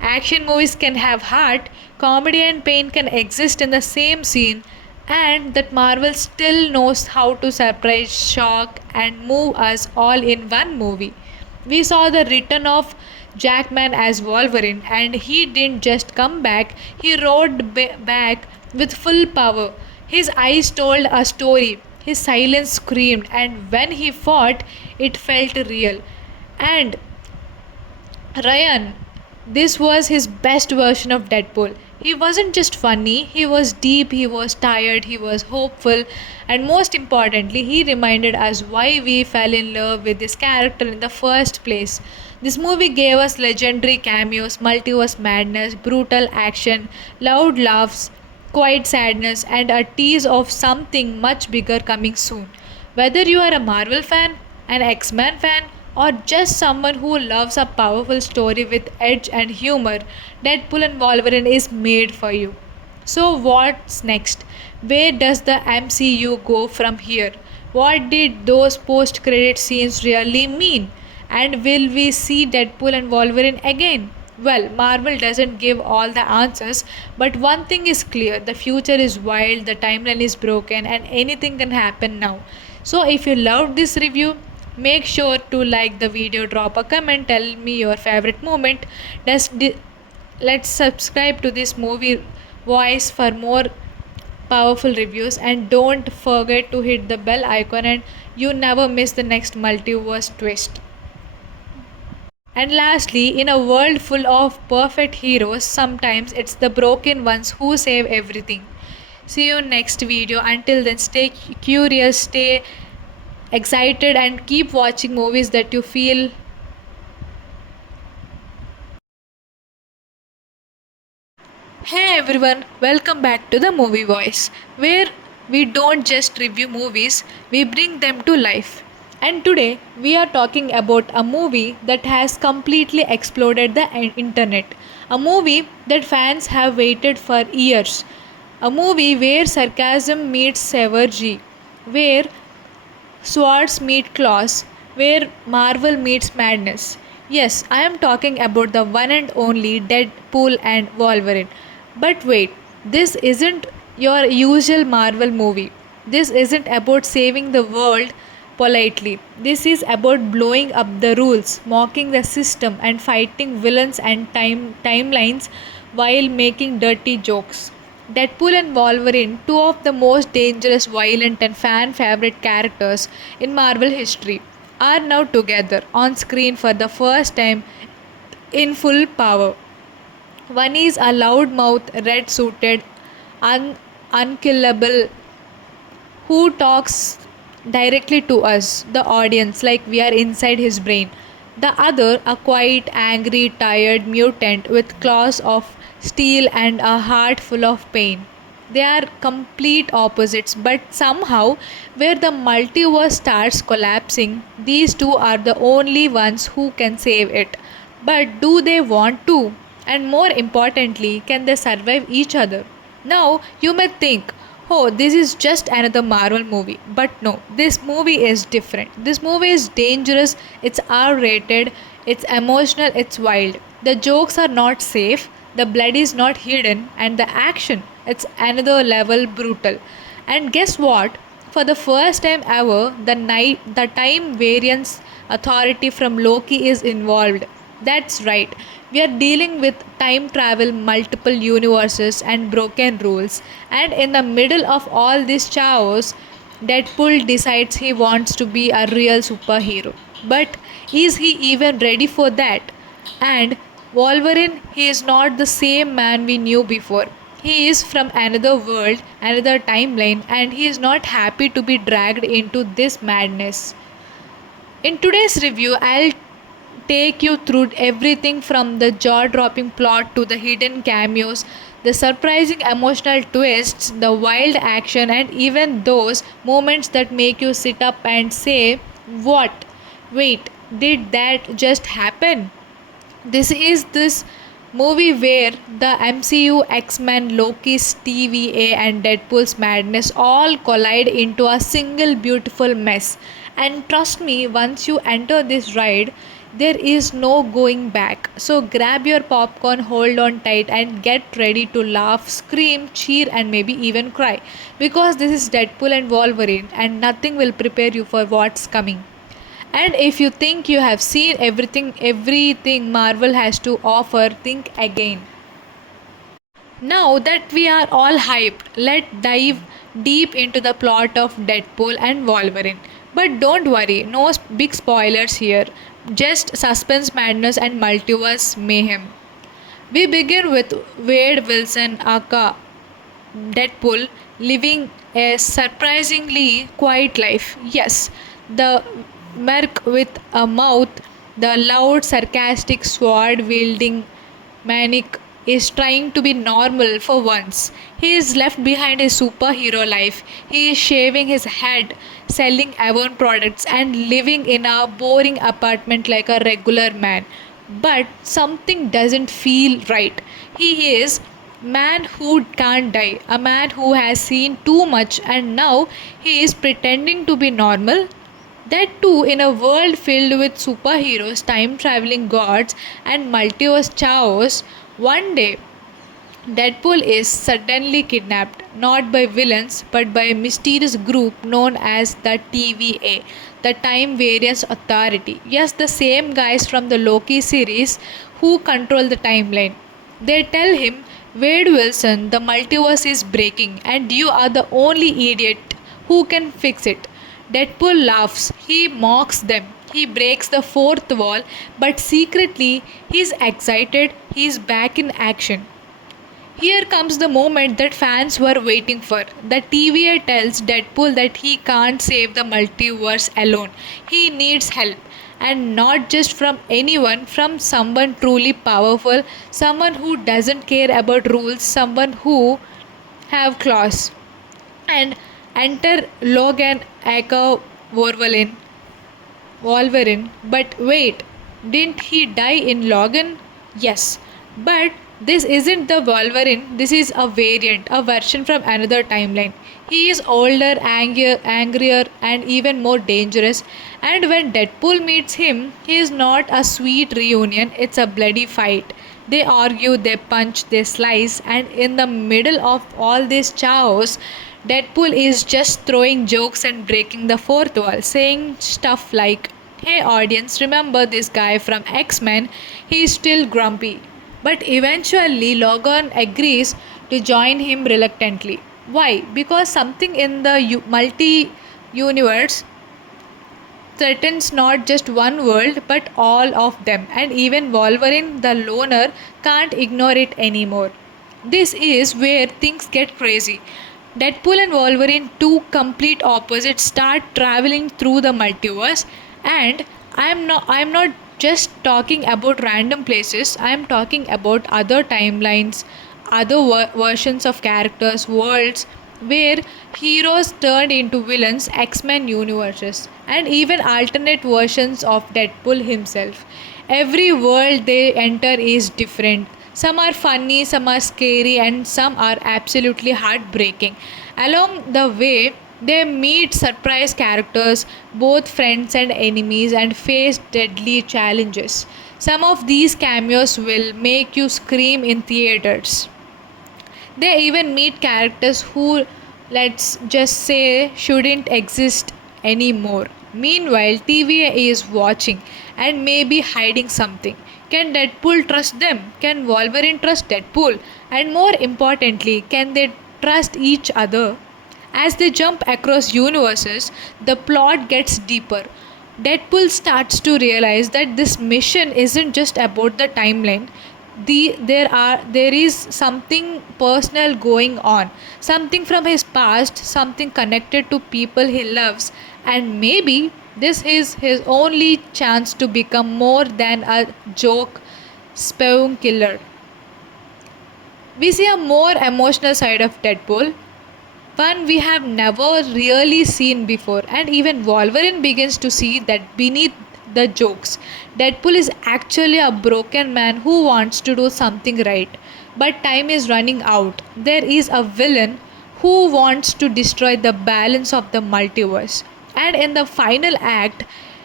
Action movies can have heart, comedy and pain can exist in the same scene, and that Marvel still knows how to surprise, shock, and move us all in one movie. We saw the return of Jackman as Wolverine, and he didn't just come back, he rode back with full power. His eyes told a story, his silence screamed, and when he fought, it felt real. And Ryan, this was his best version of Deadpool. He wasn't just funny, he was deep, he was tired, he was hopeful, and most importantly, he reminded us why we fell in love with this character in the first place. This movie gave us legendary cameos, multiverse madness, brutal action, loud laughs, quiet sadness, and a tease of something much bigger coming soon. Whether you are a Marvel fan, an X Men fan, or just someone who loves a powerful story with edge and humor, Deadpool and Wolverine is made for you. So, what's next? Where does the MCU go from here? What did those post credit scenes really mean? And will we see Deadpool and Wolverine again? Well, Marvel doesn't give all the answers, but one thing is clear, the future is wild, the timeline is broken, and anything can happen now. So, if you loved this review, make sure to like the video, drop a comment, tell me your favorite moment. Let's subscribe to this movie voice for more powerful reviews, and don't forget to hit the bell icon and you never miss the next multiverse twist. And lastly, in a world full of perfect heroes, sometimes it's the broken ones who save everything. See you next video. Until then, stay curious, stay excited, and keep watching movies that you feel. Hey everyone, welcome back to the Movie Voice, where we don't just review movies, we bring them to life. And today we are talking about a movie that has completely exploded the internet. A movie that fans have waited for years. A movie where sarcasm meets savagery, where swords meet claws, where Marvel meets madness. Yes, I am talking about the one and only Deadpool and Wolverine. But wait, this isn't your usual Marvel movie. This isn't about saving the world politely. This is about blowing up the rules, mocking the system, and fighting villains and timelines while making dirty jokes. Deadpool and Wolverine, two of the most dangerous, violent, and fan favorite characters in Marvel history, are now together on screen for the first time in full power. One is a loudmouth, red suited, unkillable who talks directly to us, the audience, like we are inside his brain. The other, a quiet, angry, tired mutant with claws of steel and a heart full of pain. They are complete opposites, but somehow, where the multiverse starts collapsing, these two are the only ones who can save it. But do they want to? And more importantly, can they survive each other? Now, you may think, oh, this is just another Marvel movie. But no, this movie is different. This movie is dangerous, it's R rated, it's emotional, it's wild. The jokes are not safe, the blood is not hidden, and the action, it's another level brutal. And guess what? For the first time ever, the time variance authority from Loki is involved. That's right. We are dealing with time travel, multiple universes, and broken rules. And in the middle of all this chaos, Deadpool decides he wants to be a real superhero. But is he even ready for that? And Wolverine, he is not the same man we knew before. He is from another world, another timeline, and he is not happy to be dragged into this madness. In today's review, I'll take you through everything from the jaw dropping plot to the hidden cameos, the surprising emotional twists, the wild action, and even those moments that make you sit up and say, what? Wait, did that just happen? This is this movie where the MCU, X-Men, Loki's TVA, and Deadpool's madness all collide into a single beautiful mess. And trust me, once you enter this ride, There is no going back. So grab your popcorn, hold on tight, and get ready to laugh, scream, cheer, and maybe even cry. Because this is Deadpool and Wolverine, and nothing will prepare you for what's coming. And if you think you have seen everything Marvel has to offer, think again. Now that we are all hyped, let's dive deep into the plot of Deadpool and Wolverine. But don't worry, no big spoilers here. Just suspense madness and multiverse mayhem. We begin with Wade Wilson aka Deadpool living a surprisingly quiet life. Yes, the merc with a mouth, the loud, sarcastic, sword wielding manic is trying to be normal for once. He is left behind his superhero life. He is shaving his head, selling Avon products, and living in a boring apartment like a regular man. But something doesn't feel right. He is man who can't die, a man who has seen too much and now he is pretending to be normal. That too in a world filled with superheroes, time traveling gods, and multiverse chaos. One day, Deadpool is suddenly kidnapped, not by villains but by a mysterious group known as the TVA, the Time Variance Authority. Yes, the same guys from the Loki series who control the timeline. They tell him, Wade Wilson, the multiverse is breaking, and you are the only idiot who can fix it. Deadpool laughs, he mocks them, he breaks the fourth wall, but secretly he's excited, he's back in action. Here comes the moment that fans were waiting for. The TVA tells Deadpool that he can't save the multiverse alone. He needs help. And not just from anyone, from someone truly powerful, someone who doesn't care about rules, someone who have claws. And enter Logan Aka Wolverine. Wolverine. But wait, didn't he die in Logan? Yes. But this isn't the Wolverine, this is a variant, a version from another timeline. He is older, angrier, and even more dangerous. And when Deadpool meets him, he is not a sweet reunion, it's a bloody fight. They argue, they punch, they slice, and in the middle of all this chaos, Deadpool is just throwing jokes and breaking the fourth wall, saying stuff like, Hey audience, remember this guy from X-Men? He's still grumpy. But eventually, Logan agrees to join him reluctantly. Why? Because something in the multi universe threatens not just one world but all of them, and even Wolverine, the loner, can't ignore it anymore. This is where things get crazy. Deadpool and Wolverine, two complete opposites, start traveling through the multiverse, and I'm not just talking about random places. I'm talking about other timelines, other versions of characters, worlds where heroes turned into villains, X-Men universes, and even alternate versions of Deadpool himself. Every world they enter is different. Some are funny, some are scary, and some are absolutely heartbreaking. Along the way, they meet surprise characters, both friends and enemies, and face deadly challenges. Some of these cameos will make you scream in theaters. They even meet characters who, let's just say, shouldn't exist anymore. Meanwhile, TVA is watching and maybe hiding something. Can Deadpool trust them? Can Wolverine trust Deadpool? And more importantly, can they trust each other? As they jump across universes, the plot gets deeper. Deadpool starts to realize that this mission isn't just about the timeline. There is something personal going on, something from his past, something connected to people he loves, and maybe this is his only chance to become more than a joke spewing killer. We see a more emotional side of Deadpool, one we have never really seen before, and even Wolverine begins to see that beneath the jokes, Deadpool is actually a broken man who wants to do something right. But time is running out. There is a villain who wants to destroy the balance of the multiverse. And in the final act,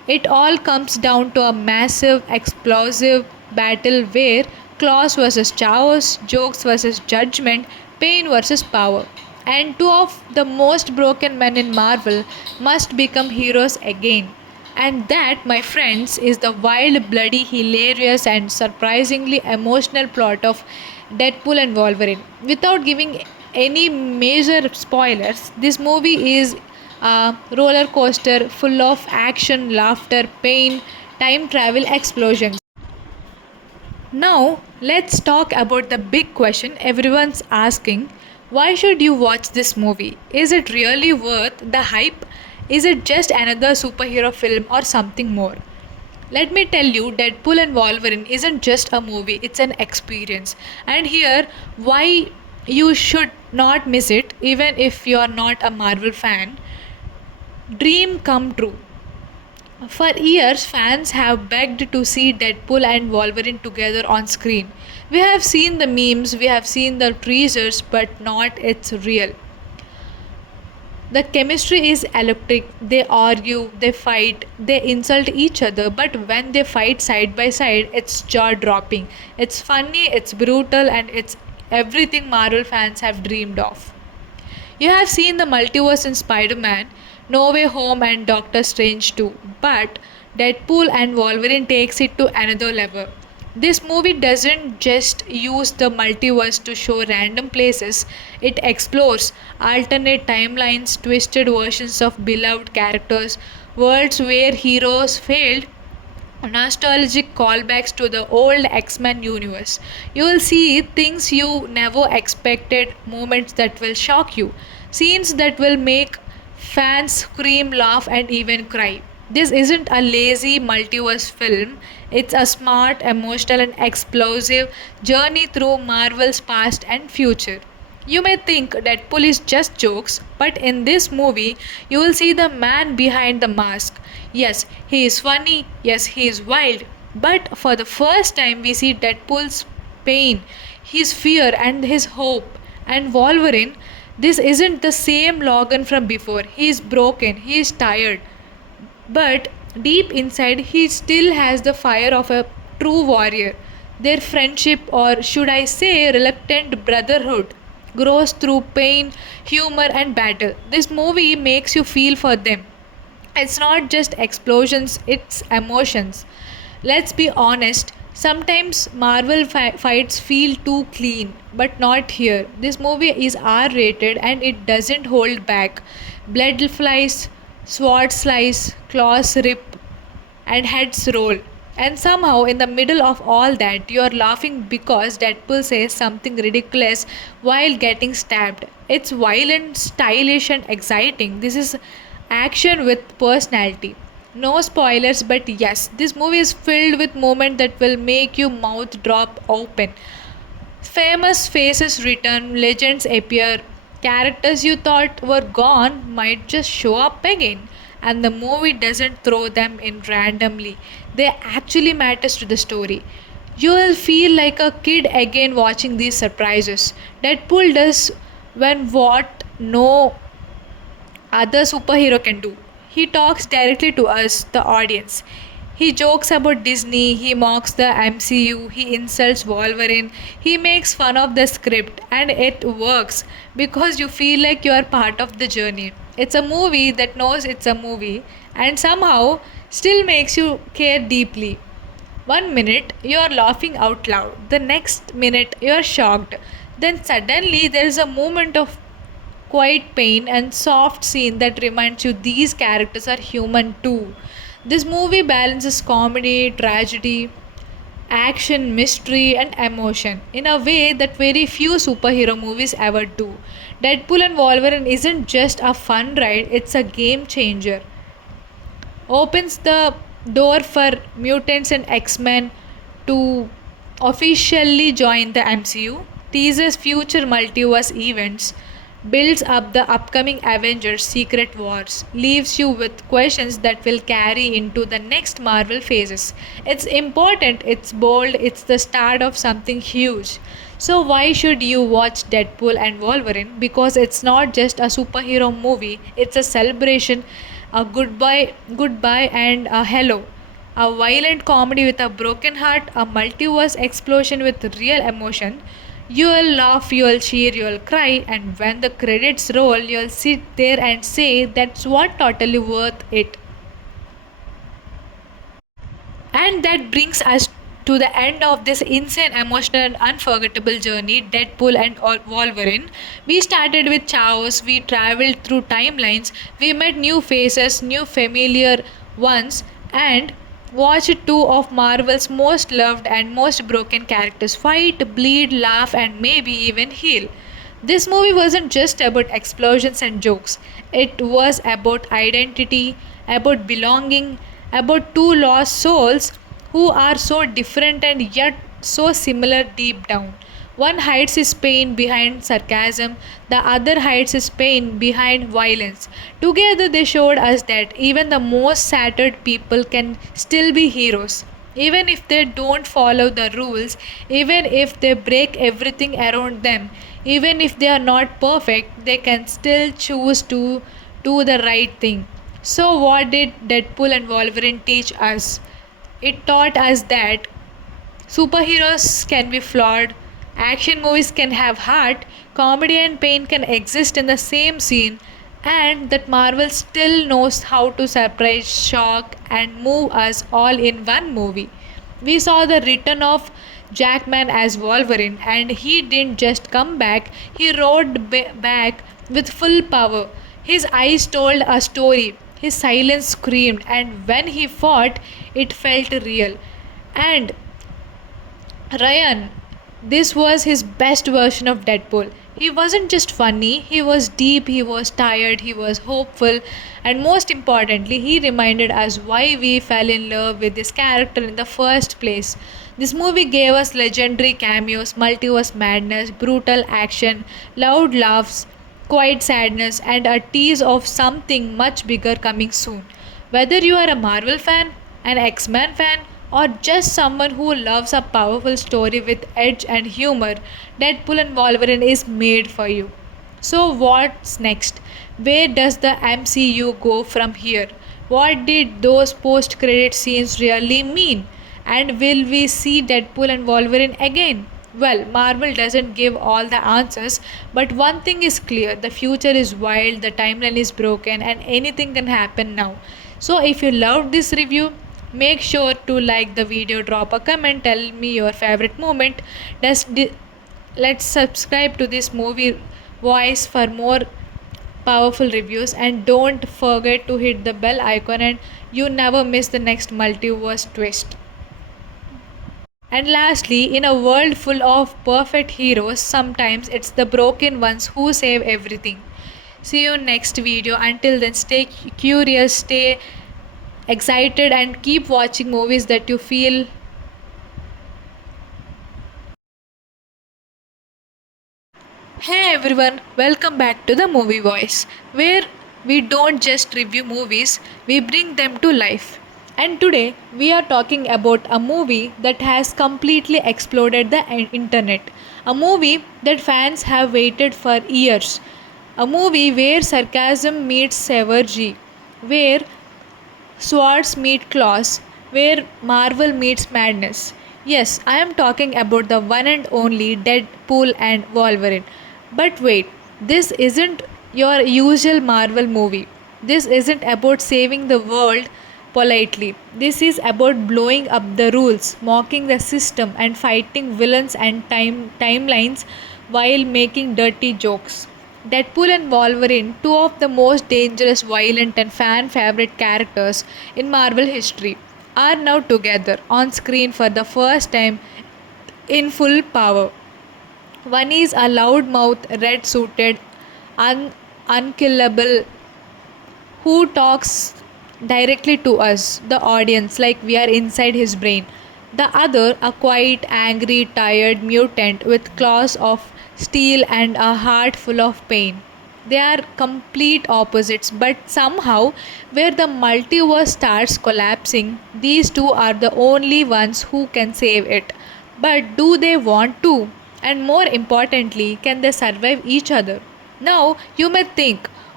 It all comes down to a massive, explosive battle where claws versus chaos, jokes versus judgment, pain versus power. And two of the most broken men in Marvel must become heroes again. And that, my friends, is the wild, bloody, hilarious, and surprisingly emotional plot of Deadpool and Wolverine. Without giving any major spoilers, this movie is a roller coaster full of action, laughter, pain, time travel, explosions. Now, let's talk about the big question everyone's asking. Why should you watch this movie? Is it really worth the hype? Is it just another superhero film or something more? Let me tell you, Deadpool and Wolverine isn't just a movie, it's an experience. And here, why you should not miss it, even if you are not a Marvel fan. Dream come true. For years, fans have begged to see Deadpool and Wolverine together on screen. We have seen the memes, we have seen the teasers, but not it's real. The chemistry is electric. They argue, they fight, they insult each other, but when they fight side by side, it's jaw dropping. It's funny, it's brutal, and it's everything Marvel fans have dreamed of. You have seen the multiverse in Spider Man, No Way Home, and Doctor Strange too, but Deadpool and Wolverine takes it to another level. This movie doesn't just use the multiverse to show random places, it explores alternate timelines, twisted versions of beloved characters, worlds where heroes failed, nostalgic callbacks to the old X-Men universe. You will see things you never expected, moments that will shock you, scenes that will make fans scream, laugh, and even cry. This isn't a lazy multiverse film, it's a smart, emotional, and explosive journey through Marvel's past and future. You may think Deadpool is just jokes, but in this movie, you will see the man behind the mask. Yes, he is funny, yes, he is wild, but for the first time, we see Deadpool's pain, his fear, and his hope. And Wolverine, this isn't the same Logan from before. He is broken, he is tired, but deep inside, he still has the fire of a true warrior. Their friendship, or should I say, reluctant brotherhood, grows through pain, humor, and battle. This movie makes you feel for them. It's not just explosions, it's emotions. Let's be honest, sometimes Marvel fights feel too clean, but not here. This movie is R rated and it doesn't hold back. Blood flies, sword slice, claws rip, and heads roll. And somehow, in the middle of all that, you are laughing because Deadpool says something ridiculous while getting stabbed. It's violent, stylish, and exciting. This is action with personality. No spoilers, but yes, this movie is filled with moments that will make your mouth drop open. Famous faces return, legends appear, characters you thought were gone might just show up again. And the movie doesn't throw them in randomly. They actually matters to the story. You will feel like a kid again watching these surprises. Deadpool does when what no other superhero can do. He talks directly to us, the audience. He jokes about Disney, he mocks the MCU, he insults Wolverine, he makes fun of the script, and it works because you feel like you are part of the journey. It's a movie that knows it's a movie and somehow still makes you care deeply. One minute you are laughing out loud, the next minute you are shocked. Then suddenly there is a moment of quiet pain and soft scene that reminds you these characters are human too. This movie balances comedy, tragedy, action, mystery, and emotion in a way that very few superhero movies ever do. Deadpool and Wolverine isn't just a fun ride, it's a game changer. Opens the door for mutants and X-Men to officially join the MCU, teases future multiverse events, builds up the upcoming Avengers Secret Wars, leaves you with questions that will carry into the next Marvel phases. It's important, it's bold, it's the start of something huge. So, why should you watch Deadpool and Wolverine? Because it's not just a superhero movie, it's a celebration a goodbye, and a hello. A violent comedy with a broken heart, a multiverse explosion with real emotion. You'll laugh, you'll cheer, you'll cry, and when the credits roll, you'll sit there and say, that's what totally worth it. And that brings us to the end of this insane, emotional, and unforgettable journey, Deadpool and Wolverine. We started with chaos, we traveled through timelines, we met new faces, new familiar ones, and watched two of Marvel's most loved and most broken characters fight, bleed, laugh, and maybe even heal. This movie wasn't just about explosions and jokes, it was about identity, about belonging, about two lost souls who are so different and yet so similar deep down. One hides his pain behind sarcasm, the other hides his pain behind violence. Together, they showed us that even the most shattered people can still be heroes. Even if they don't follow the rules, even if they break everything around them, even if they are not perfect, they can still choose to do the right thing. So, what did Deadpool and Wolverine teach us? It taught us that superheroes can be flawed, action movies can have heart, comedy and pain can exist in the same scene, and that Marvel still knows how to surprise, shock, and move us all in one movie. We saw the return of Jackman as Wolverine, and he didn't just come back, he rode back with full power. His eyes told a story, his silence screamed, and when he fought, it felt real. And Ryan, this was his best version of Deadpool. He wasn't just funny, he was deep, he was tired, he was hopeful, and most importantly, he reminded us why we fell in love with this character in the first place. This movie gave us legendary cameos, multiverse madness, brutal action, loud laughs, quiet sadness, and a tease of something much bigger coming soon. Whether you are a Marvel fan, an X Men fan, or just someone who loves a powerful story with edge and humor, Deadpool and Wolverine is made for you. So, what's next? Where does the MCU go from here? What did those post credit scenes really mean? And will we see Deadpool and Wolverine again? Well, Marvel doesn't give all the answers, but one thing is clear, the future is wild, the timeline is broken, and anything can happen now. So, if you loved this review, make sure to like the video, drop a comment, tell me your favorite moment. Let's subscribe to this movie voice for more powerful reviews, and don't forget to hit the bell icon and you never miss the next multiverse twist. And lastly, in a world full of perfect heroes, sometimes it's the broken ones who save everything. See you next video. Until then, stay curious, stay excited, and keep watching movies that you feel. Hey everyone, welcome back to the Movie Voice, where we don't just review movies, we bring them to life. And today we are talking about a movie that has completely exploded the internet. A movie that fans have waited for years. A movie where sarcasm meets savagery, where swords meet claws, where Marvel meets madness. Yes, I am talking about the one and only Deadpool and Wolverine. But wait, this isn't your usual Marvel movie. This isn't about saving the world politely. This is about blowing up the rules, mocking the system, and fighting villains and timelines while making dirty jokes. Deadpool and Wolverine, two of the most dangerous, violent, and fan favorite characters in Marvel history, are now together on screen for the first time in full power. One is a loudmouth, red suited, unkillable who talks directly to us, the audience, like we are inside his brain. The other, a quiet, angry, tired mutant with claws of steel and a heart full of pain. They are complete opposites, but somehow, where the multiverse starts collapsing, these two are the only ones who can save it. But do they want to? And more importantly, can they survive each other? Now, you may think,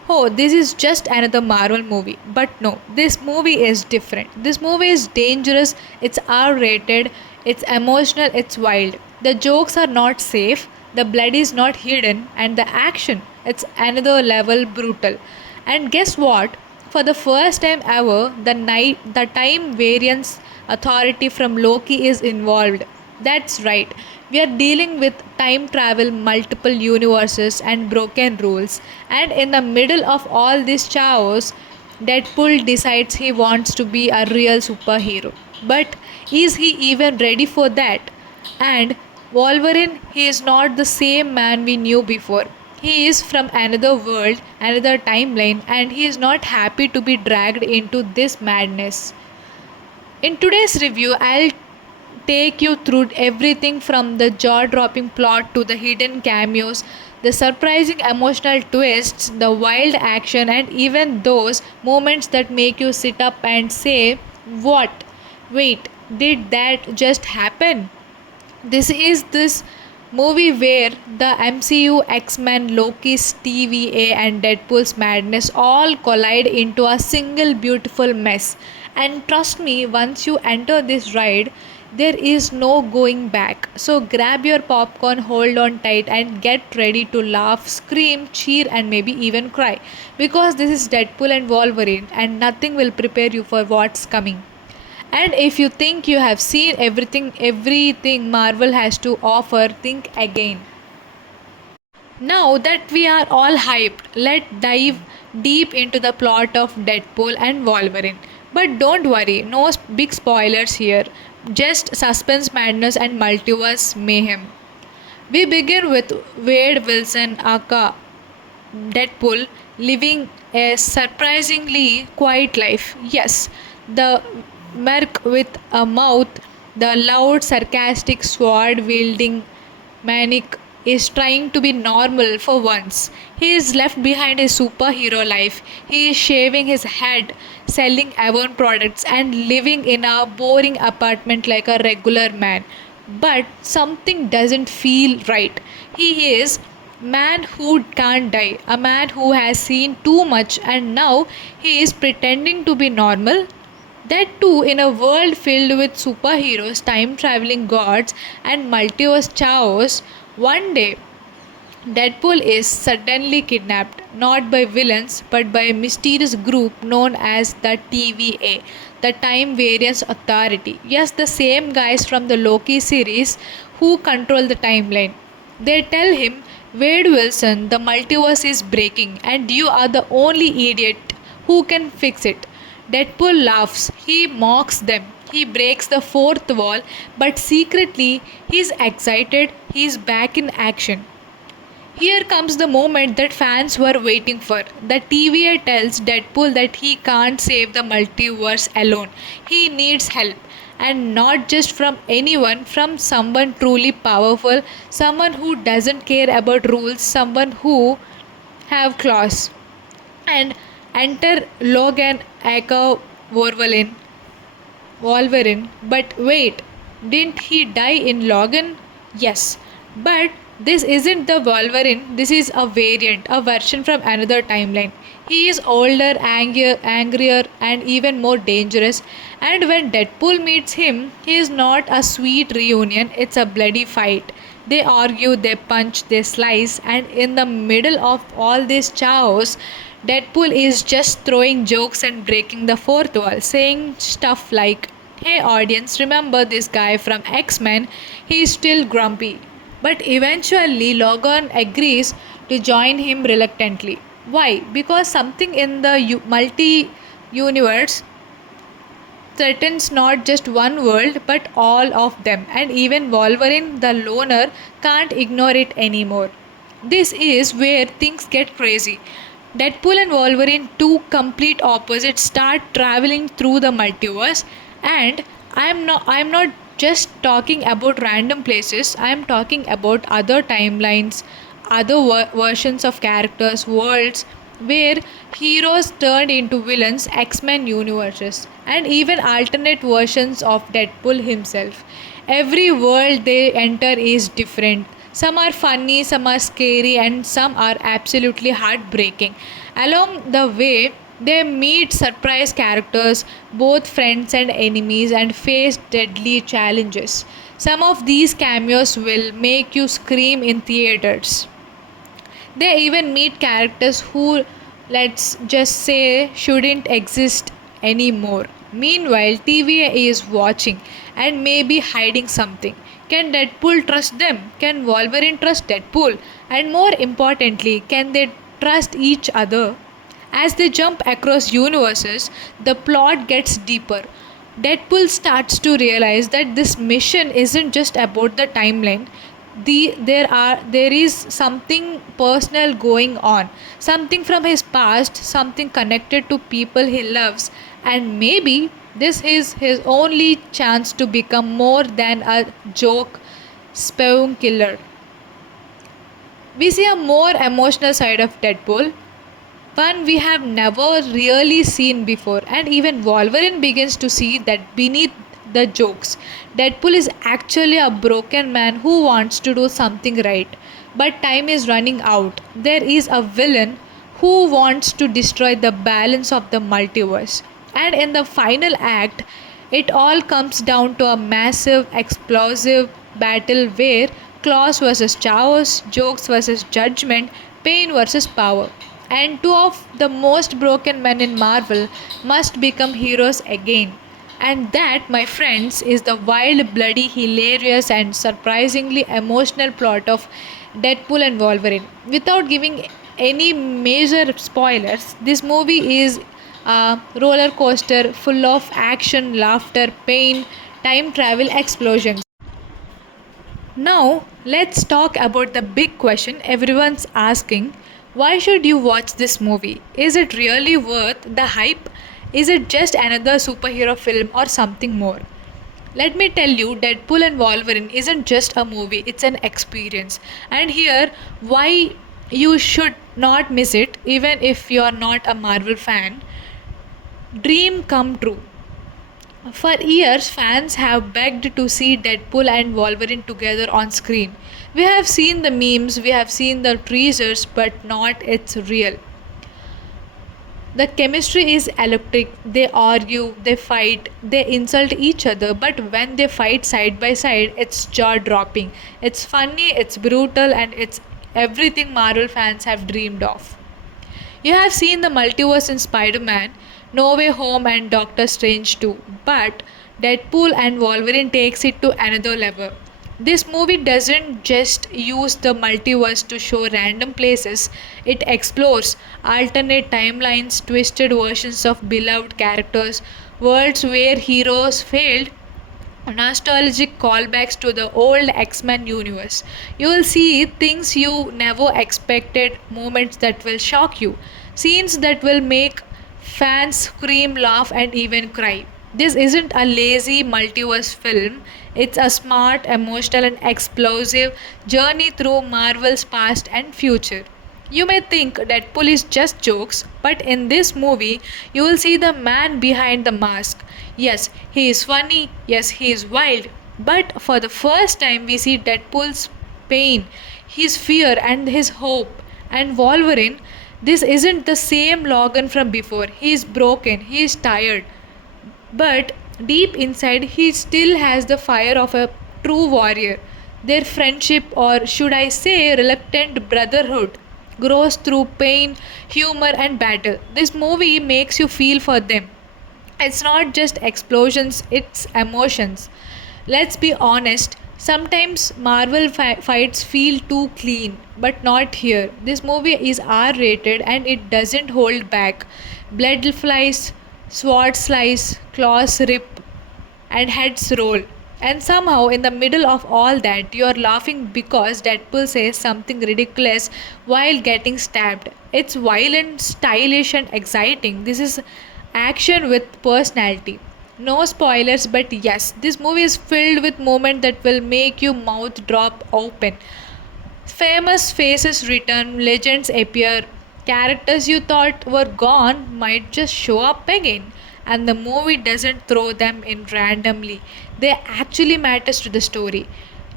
Oh, this is just another Marvel movie. But no, this movie is different. This movie is dangerous, it's R rated, it's emotional, it's wild. The jokes are not safe, the blood is not hidden, and the action, it's another level brutal. And guess what? For the first time ever, the time variance authority from Loki is involved. That's right. We are dealing with time travel, multiple universes, and broken rules. And in the middle of all this chaos, Deadpool decides he wants to be a real superhero. But is he even ready for that? And Wolverine, he is not the same man we knew before. He is from another world, another timeline, and he is not happy to be dragged into this madness. In today's review, I'll take you through everything from the jaw dropping plot to the hidden cameos, the surprising emotional twists, the wild action, and even those moments that make you sit up and say, "What? Wait, did that just happen?" This movie where the MCU, X-Men, Loki's TVA and Deadpool's madness all collide into a single beautiful mess. And trust me, once you enter this ride, there is no going back. So grab your popcorn, hold on tight, and get ready to laugh, scream, cheer, and maybe even cry. Because this is Deadpool and Wolverine, and nothing will prepare you for what's coming. And if you think you have seen everything Marvel has to offer, think again. Now that we are all hyped, let's dive deep into the plot of Deadpool and Wolverine. But don't worry, no big spoilers here. Just suspense madness and multiverse mayhem. We begin with Wade Wilson aka Deadpool living a surprisingly quiet life. Yes, the merc with a mouth, the loud, sarcastic, sword wielding manic is trying to be normal for once. He is left behind his superhero life. He is shaving his head, selling Avon products, and living in a boring apartment like a regular man. But something doesn't feel right. He is man who can't die, a man who has seen too much and now he is pretending to be normal. That too in a world filled with superheroes, time traveling gods, and multiverse chaos. One day, Deadpool is suddenly kidnapped, not by villains but by a mysterious group known as the TVA, the Time Variance Authority. Yes, the same guys from the Loki series who control the timeline. They tell him, "Wade Wilson, the multiverse is breaking, and you are the only idiot who can fix it." Deadpool laughs, he mocks them, he breaks the fourth wall, but secretly he's excited, he's back in action. Here comes the moment that fans were waiting for. The TVA tells Deadpool that he can't save the multiverse alone. He needs help. And not just from anyone, from someone truly powerful, someone who doesn't care about rules, someone who have claws. And enter Logan aka Wolverine. Wolverine. But wait, didn't he die in Logan? Yes. But this isn't the Wolverine, this is a variant, a version from another timeline. He is older, angrier, and even more dangerous. And when Deadpool meets him, he is not a sweet reunion, it's a bloody fight. They argue, they punch, they slice, and in the middle of all this chaos, Deadpool is just throwing jokes and breaking the fourth wall, saying stuff like, "Hey audience, remember this guy from X-Men? He's still grumpy." But eventually, Logan agrees to join him reluctantly. Why? Because something in the multi universe threatens not just one world but all of them, and even Wolverine, the loner, can't ignore it anymore. This is where things get crazy. Deadpool and Wolverine, two complete opposites, start traveling through the multiverse, and I'm not just talking about random places. I'm talking about other timelines, other versions of characters, worlds where heroes turned into villains, X-Men universes, and even alternate versions of Deadpool himself. Every world they enter is different. Some are funny, some are scary, and some are absolutely heartbreaking. Along the way, they meet surprise characters, both friends and enemies, and face deadly challenges. Some of these cameos will make you scream in theaters. They even meet characters who, let's just say, shouldn't exist anymore. Meanwhile, TVA is watching and maybe hiding something. Can Deadpool trust them? Can Wolverine trust Deadpool? And more importantly, can they trust each other? As they jump across universes, the plot gets deeper. Deadpool starts to realize that this mission isn't just about the timeline. There is something personal going on, something from his past, something connected to people he loves, and maybe this is his only chance to become more than a joke spewing killer. We see a more emotional side of Deadpool, one we have never really seen before, and even Wolverine begins to see that beneath the jokes. Deadpool is actually a broken man who wants to do something right, but time is running out. There is a villain who wants to destroy the balance of the multiverse. And in the final act, it all comes down to a massive, explosive battle where claws versus chaos, jokes versus judgment, pain versus power. And two of the most broken men in Marvel must become heroes again. And that, my friends, is the wild, bloody, hilarious, and surprisingly emotional plot of Deadpool and Wolverine. Without giving any major spoilers, this movie is a roller coaster full of action, laughter, pain, time travel, explosions. Now, let's talk about the big question everyone's asking: why should you watch this movie? Is it really worth the hype? Is it just another superhero film or something more? Let me tell you, Deadpool and Wolverine isn't just a movie, it's an experience. And here, why you should not miss it, even if you're not a Marvel fan. Dream come true. For years, fans have begged to see Deadpool and Wolverine together on screen. We have seen the memes, we have seen the teasers, but not it's real. The chemistry is electric. They argue, they fight, they insult each other, but when they fight side by side, it's jaw dropping. It's funny, it's brutal, and it's everything Marvel fans have dreamed of. You have seen the multiverse in Spider Man, No Way Home, and Doctor Strange too, but Deadpool and Wolverine takes it to another level. This movie doesn't just use the multiverse to show random places, it explores alternate timelines, twisted versions of beloved characters, worlds where heroes failed, nostalgic callbacks to the old X-Men universe. You will see things you never expected, moments that will shock you, scenes that will make fans scream, laugh, and even cry. This isn't a lazy multiverse film, it's a smart, emotional, and explosive journey through Marvel's past and future. You may think Deadpool is just jokes, but in this movie, you will see the man behind the mask. Yes, he is funny, yes, he is wild, but for the first time, we see Deadpool's pain, his fear, and his hope. And Wolverine, this isn't the same Logan from before. He is broken, he is tired, but deep inside, he still has the fire of a true warrior. Their friendship, or should I say, reluctant brotherhood, grows through pain, humor, and battle. This movie makes you feel for them. It's not just explosions, it's emotions. Let's be honest, sometimes Marvel fights feel too clean, but not here. This movie is R rated and it doesn't hold back. Blood flies, sword slice, claws rip, and heads roll. And somehow, in the middle of all that, you are laughing because Deadpool says something ridiculous while getting stabbed. It's violent, stylish, and exciting. This is action with personality. No spoilers, but yes, this movie is filled with moments that will make your mouth drop open. Famous faces return, legends appear, characters you thought were gone might just show up again. And the movie doesn't throw them in randomly. They actually matters to the story.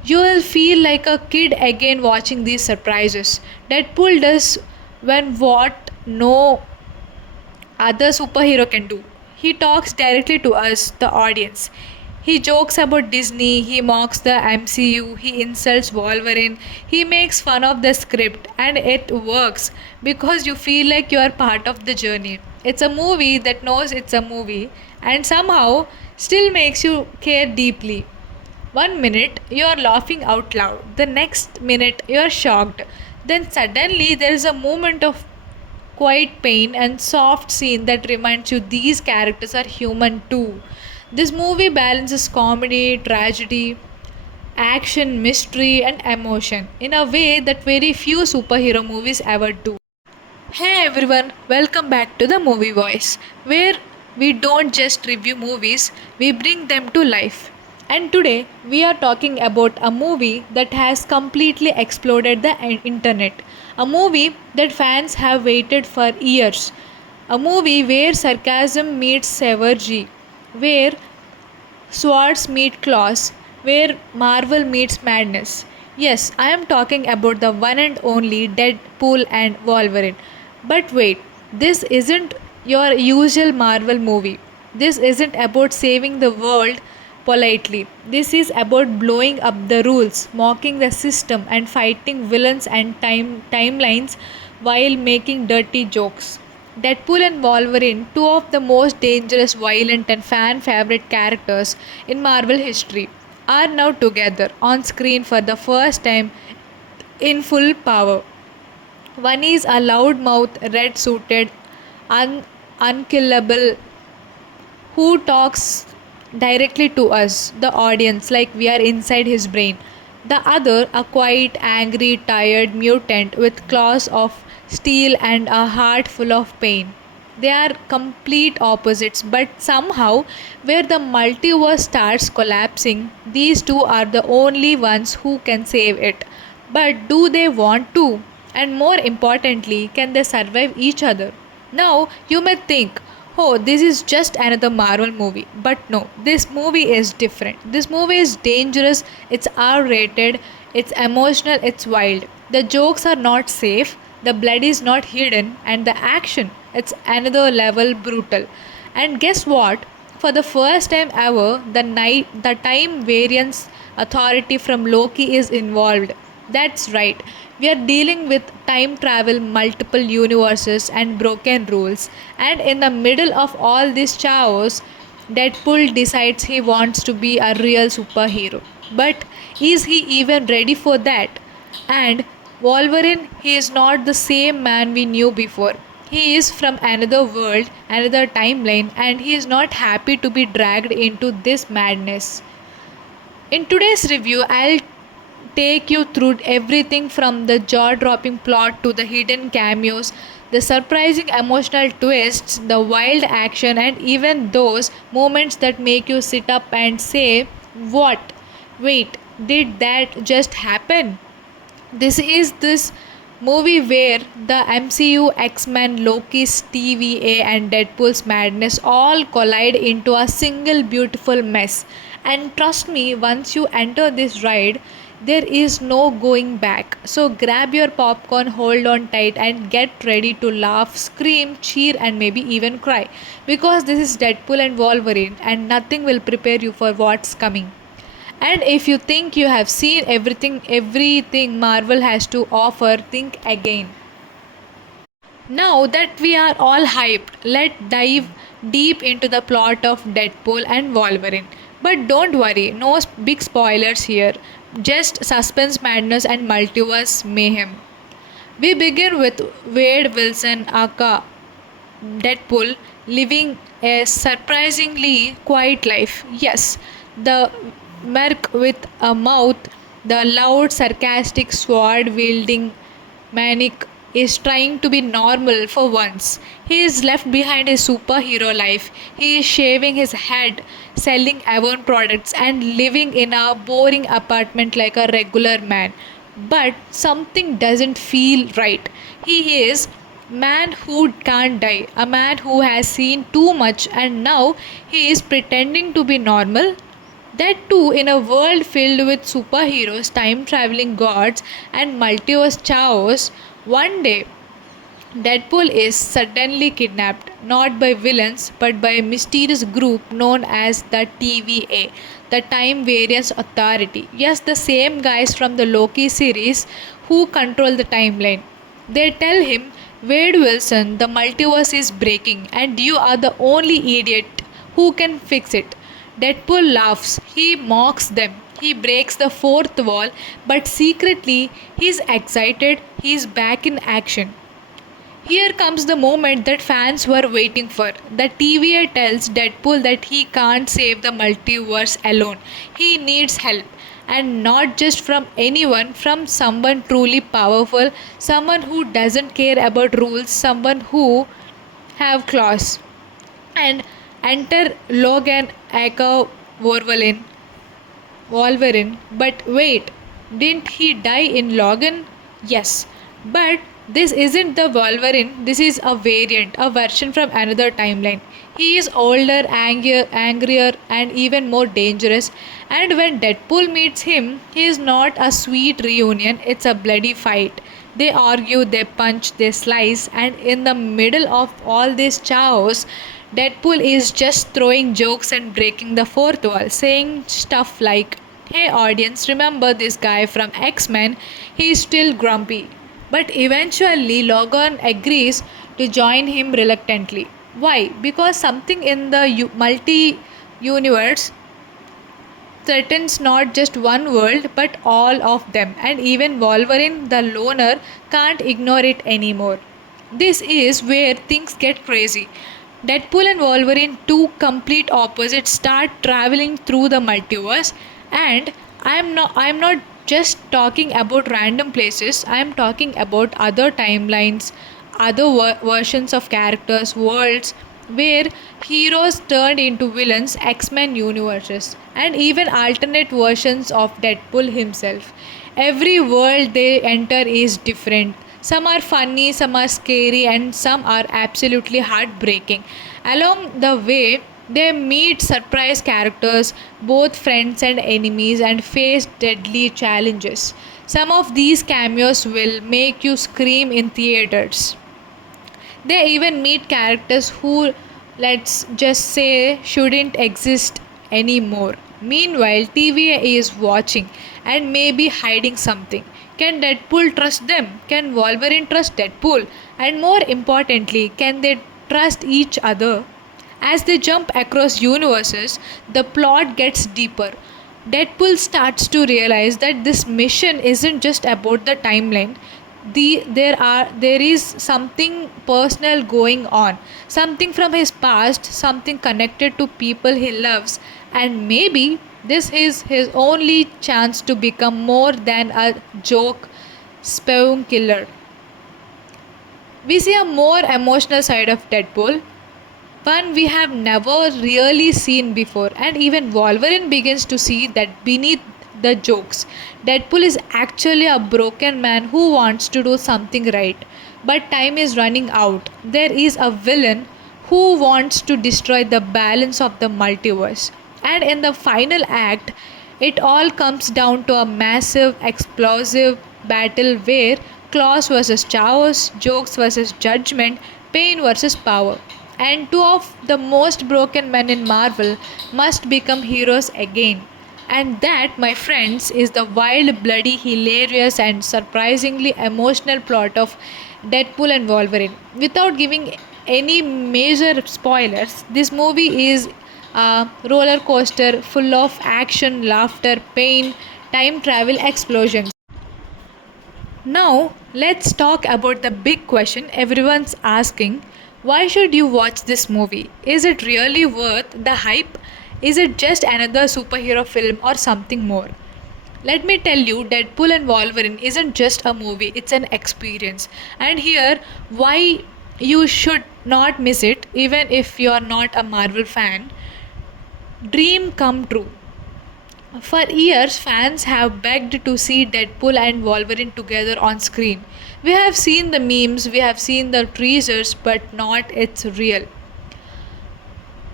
You will feel like a kid again watching these surprises. Deadpool does when what no other superhero can do. He talks directly to us, the audience. He jokes about Disney, he mocks the MCU, he insults Wolverine, he makes fun of the script, and it works because you feel like you are part of the journey. It's a movie that knows it's a movie and somehow still makes you care deeply. One minute you are laughing out loud, the next minute you are shocked. Then suddenly there is a moment of quiet pain and soft scene that reminds you these characters are human too. This movie balances comedy, tragedy, action, mystery, and emotion in a way that very few superhero movies ever do. Hey everyone, welcome back to the Movie Voice, where we don't just review movies, we bring them to life. And today we are talking about a movie that has completely exploded the internet. A movie that fans have waited for years. A movie where sarcasm meets savagery, where swords meet claws, where Marvel meets madness. Yes, I am talking about the one and only Deadpool and Wolverine. But wait, this isn't your usual Marvel movie. This isn't about saving the world politely. This is about blowing up the rules, mocking the system, and fighting villains and timelines while making dirty jokes. Deadpool and Wolverine, two of the most dangerous, violent, and fan favorite characters in Marvel history, are now together on screen for the first time in full power. One is a loudmouth, red suited, unkillable who talks directly to us, the audience, like we are inside his brain. The other, a quiet, angry, tired mutant with claws of steel and a heart full of pain. They are complete opposites, but somehow, where the multiverse starts collapsing, these two are the only ones who can save it. But do they want to? And more importantly, can they survive each other? Now, you may think, oh, this is just another Marvel movie. But no, this movie is different. This movie is dangerous, it's R rated, it's emotional, it's wild. The jokes are not safe, the blood is not hidden, and the action, it's another level brutal. And guess what? For the first time ever, the time variance authority from Loki is involved. That's right. We are dealing with time travel, multiple universes, and broken rules. And in the middle of all this chaos, Deadpool decides he wants to be a real superhero. But is he even ready for that? And Wolverine, he is not the same man we knew before. He is from another world, another timeline, and he is not happy to be dragged into this madness. In today's review, I'll take you through everything from the jaw dropping plot to the hidden cameos, the surprising emotional twists, the wild action, and even those moments that make you sit up and say, what? Wait, did that just happen? This is this movie where the MCU, X-Men, Loki's TVA and Deadpool's madness all collide into a single beautiful mess. And trust me, once you enter this ride, there is no going back. So grab your popcorn, hold on tight, and get ready to laugh, scream, cheer, and maybe even cry. Because this is Deadpool and Wolverine, and nothing will prepare you for what's coming. And if you think you have seen everything Marvel has to offer, think again. Now that we are all hyped, let's dive deep into the plot of Deadpool and Wolverine. But don't worry, no big spoilers here. Just suspense, madness, and multiverse mayhem. We begin with Wade Wilson, aka Deadpool, living a surprisingly quiet life. Yes, the merc with a mouth, the loud, sarcastic, sword wielding manic is trying to be normal for once. He is left behind his superhero life. He is shaving his head, selling Avon products, and living in a boring apartment like a regular man. But something doesn't feel right. He is man who can't die, a man who has seen too much and now he is pretending to be normal. That too in a world filled with superheroes, time traveling gods, and multiverse chaos. One day, Deadpool is suddenly kidnapped, not by villains, but by a mysterious group known as the TVA, the Time Variance Authority. Yes, the same guys from the Loki series who control the timeline. They tell him, Wade Wilson, the multiverse is breaking, and you are the only idiot who can fix it. Deadpool laughs, he mocks them, he breaks the fourth wall, but secretly he's excited, he's back in action. Here comes the moment that fans were waiting for. The TVA tells Deadpool that he can't save the multiverse alone. He needs help. And not just from anyone, from someone truly powerful, someone who doesn't care about rules, someone who have claws. And enter Logan Echo Wolverine. But wait, didn't he die in Logan? Yes. But this isn't the Wolverine, this is a variant, a version from another timeline. He is older, angrier, and even more dangerous. And when Deadpool meets him, he is not a sweet reunion, it's a bloody fight. They argue, they punch, they slice, and in the middle of all this chaos, Deadpool is just throwing jokes and breaking the fourth wall, saying stuff like, Hey audience, remember this guy from X Men? He's still grumpy. But eventually, Logan agrees to join him reluctantly. Why? Because something in the multi universe threatens not just one world but all of them, and even Wolverine, the loner, can't ignore it anymore. This is where things get crazy. Deadpool and Wolverine, two complete opposites, start traveling through the multiverse, and I'm not just talking about random places. I'm talking about other timelines, other versions of characters, worlds where heroes turned into villains, X-Men universes, and even alternate versions of Deadpool himself. Every world they enter is different. Some are funny, some are scary, and some are absolutely heartbreaking. Along the way, they meet surprise characters, both friends and enemies, and face deadly challenges. Some of these cameos will make you scream in theaters. They even meet characters who, let's just say, shouldn't exist anymore. Meanwhile, TVA is watching and maybe hiding something. Can Deadpool trust them? Can Wolverine trust Deadpool? And more importantly, can they trust each other? As they jump across universes, the plot gets deeper. Deadpool starts to realize that this mission isn't just about the timeline. There is something personal going on, something from his past, something connected to people he loves, and maybe this is his only chance to become more than a joke spoon killer. We see a more emotional side of Deadpool, one we have never really seen before, and even Wolverine begins to see that beneath the jokes, Deadpool is actually a broken man who wants to do something right. But time is running out. There is a villain who wants to destroy the balance of the multiverse. And in the final act, it all comes down to a massive, explosive battle where claws versus chaos, jokes versus judgment, pain versus power. And two of the most broken men in Marvel must become heroes again. And that, my friends, is the wild, bloody, hilarious, and surprisingly emotional plot of Deadpool and Wolverine. Without giving any major spoilers, this movie is a roller coaster full of action, laughter, pain, time travel, explosions. Now, let's talk about the big question everyone's asking. Why should you watch this movie? Is it really worth the hype? Is it just another superhero film or something more? Let me tell you, Deadpool and Wolverine isn't just a movie, it's an experience. And here, why you should not miss it, even if you are not a Marvel fan. Dream come true. For years, fans have begged to see Deadpool and Wolverine together on screen. We have seen the memes, we have seen the teasers, but not it's real.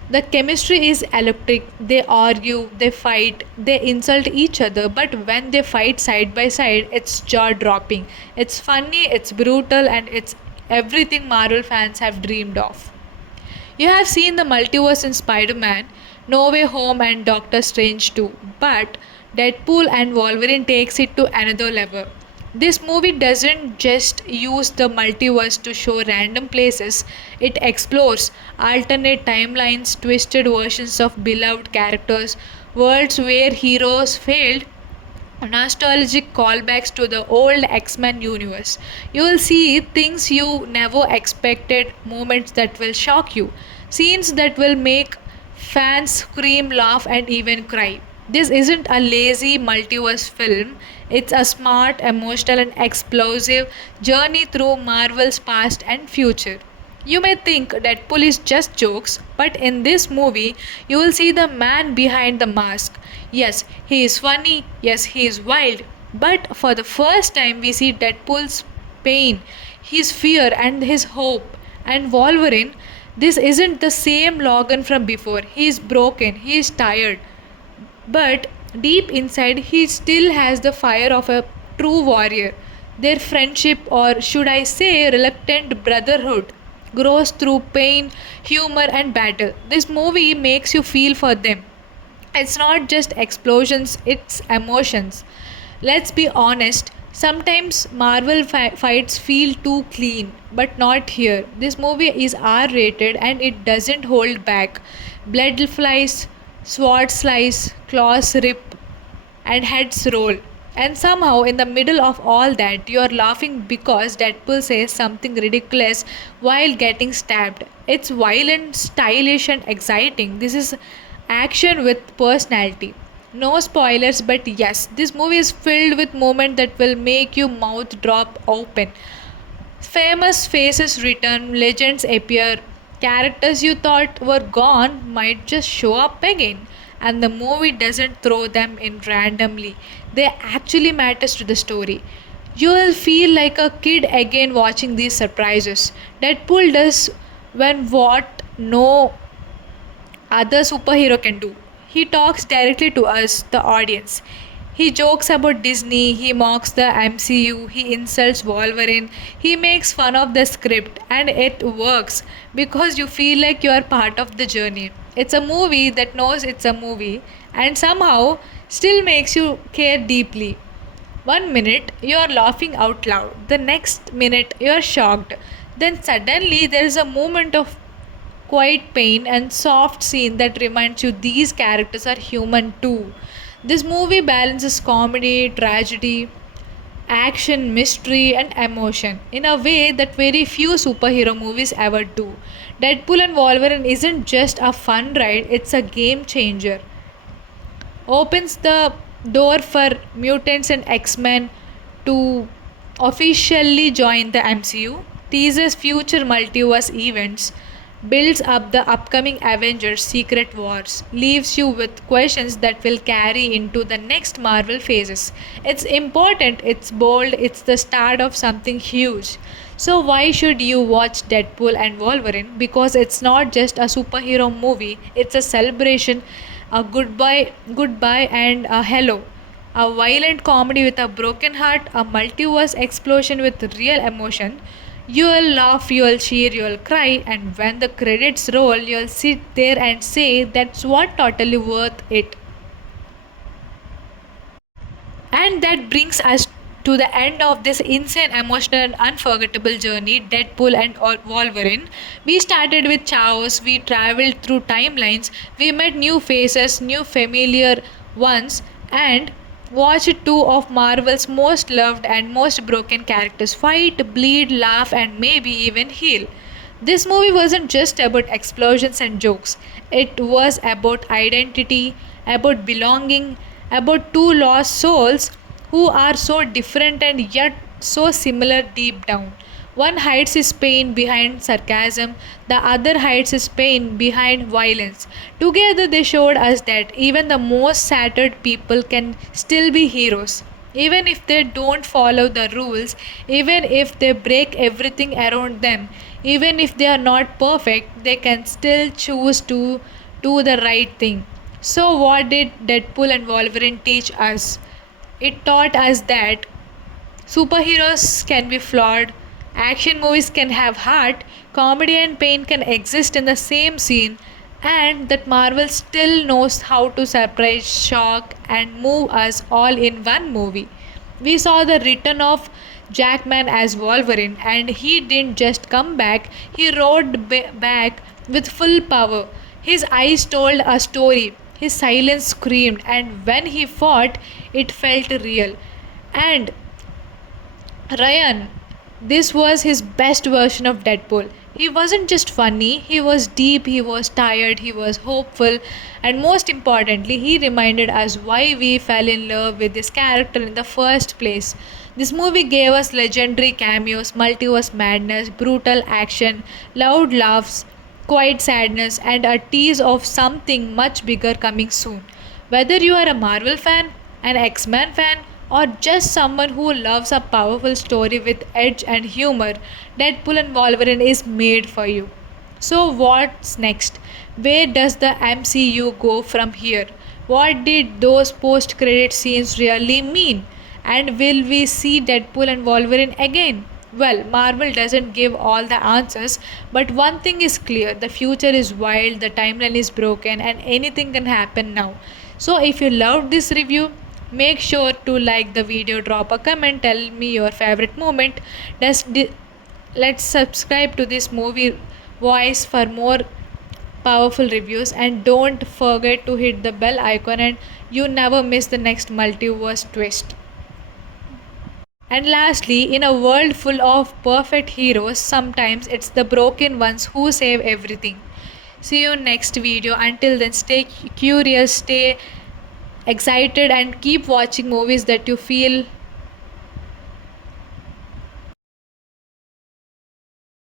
The chemistry is electric. They argue, they fight, they insult each other, but when they fight side by side, it's jaw dropping. It's funny, it's brutal, and it's everything Marvel fans have dreamed of. You have seen the multiverse in Spider Man, No Way Home, and Doctor Strange too, but Deadpool and Wolverine takes it to another level. This movie doesn't just use the multiverse to show random places, it explores alternate timelines, twisted versions of beloved characters, worlds where heroes failed, nostalgic callbacks to the old X-Men universe. You will see things you never expected, moments that will shock you, scenes that will make fans scream, laugh, and even cry. This isn't a lazy multiverse film, it's a smart, emotional, and explosive journey through Marvel's past and future. You may think Deadpool is just jokes, but in this movie, you will see the man behind the mask. Yes, he is funny, yes, he is wild, but for the first time, we see Deadpool's pain, his fear, and his hope. And Wolverine, this isn't the same Logan from before. He is broken, he is tired, but deep inside, he still has the fire of a true warrior. Their friendship, or should I say, reluctant brotherhood, grows through pain, humor, and battle. This movie makes you feel for them. It's not just explosions, it's emotions. Let's be honest, sometimes Marvel fights feel too clean, but not here. This movie is R rated and it doesn't hold back. Blood flies, sword slice, claws rip, and heads roll. And somehow, in the middle of all that, you are laughing because Deadpool says something ridiculous while getting stabbed. It's violent, stylish, and exciting. This is action with personality. No spoilers, but yes, this movie is filled with moments that will make your mouth drop open. Famous faces return, legends appear, characters you thought were gone might just show up again. And the movie doesn't throw them in randomly. They actually matters to the story. You will feel like a kid again watching these surprises. Deadpool does when what no other superhero can do. He talks directly to us, the audience. He jokes about Disney, he mocks the MCU, he insults Wolverine, he makes fun of the script, and it works because you feel like you are part of the journey. It's a movie that knows it's a movie and somehow still makes you care deeply. One minute you are laughing out loud, the next minute you are shocked. Then suddenly there is a moment of quiet pain and soft scene that reminds you these characters are human too. This movie balances comedy, tragedy, action, mystery, and emotion in a way that very few superhero movies ever do. Deadpool and Wolverine isn't just a fun ride, it's a game changer. Opens the door for mutants and X-Men to officially join the MCU, teases future multiverse events, builds up the upcoming Avengers Secret Wars, leaves you with questions that will carry into the next Marvel phases. It's important, it's bold, it's the start of something huge. So why should you watch Deadpool and Wolverine? Because it's not just a superhero movie, it's a celebration, a goodbye and a hello. A violent comedy with a broken heart, a multiverse explosion with real emotion. You'll laugh, you'll cheer, you'll cry, and when the credits roll, you'll sit there and say, that's what totally worth it. And that brings us to the end of this insane, emotional, and unforgettable journey Deadpool and Wolverine. We started with chaos, we traveled through timelines, we met new faces, new familiar ones, and watched two of Marvel's most loved and most broken characters fight, bleed, laugh, and maybe even heal. This movie wasn't just about explosions and jokes, it was about identity, about belonging, about two lost souls who are so different and yet so similar deep down. One hides his pain behind sarcasm, the other hides his pain behind violence. Together, they showed us that even the most shattered people can still be heroes. Even if they don't follow the rules, even if they break everything around them, even if they are not perfect, they can still choose to do the right thing. So, what did Deadpool and Wolverine teach us? It taught us that superheroes can be flawed, action movies can have heart, comedy and pain can exist in the same scene, and that Marvel still knows how to surprise, shock, and move us all in one movie. We saw the return of Jackman as Wolverine, and he didn't just come back, he rode back with full power. His eyes told a story, his silence screamed, and when he fought, it felt real. And Ryan, this was his best version of Deadpool. He wasn't just funny, he was deep, he was tired, he was hopeful, and most importantly, he reminded us why we fell in love with this character in the first place. This movie gave us legendary cameos, multiverse madness, brutal action, loud laughs, quiet sadness, and a tease of something much bigger coming soon. Whether you are a Marvel fan, an X Men fan, or just someone who loves a powerful story with edge and humor, Deadpool and Wolverine is made for you. So, what's next? Where does the MCU go from here? What did those post credit scenes really mean? And will we see Deadpool and Wolverine again? Well, Marvel doesn't give all the answers, but one thing is clear, the future is wild, the timeline is broken, and anything can happen now. So, if you loved this review, make sure to like the video, drop a comment, tell me your favorite moment. Let's subscribe to this movie voice for more powerful reviews, and don't forget to hit the bell icon and you never miss the next multiverse twist. And lastly, in a world full of perfect heroes, sometimes it's the broken ones who save everything. See you next video. Until then, stay curious, stay excited, and keep watching movies that you feel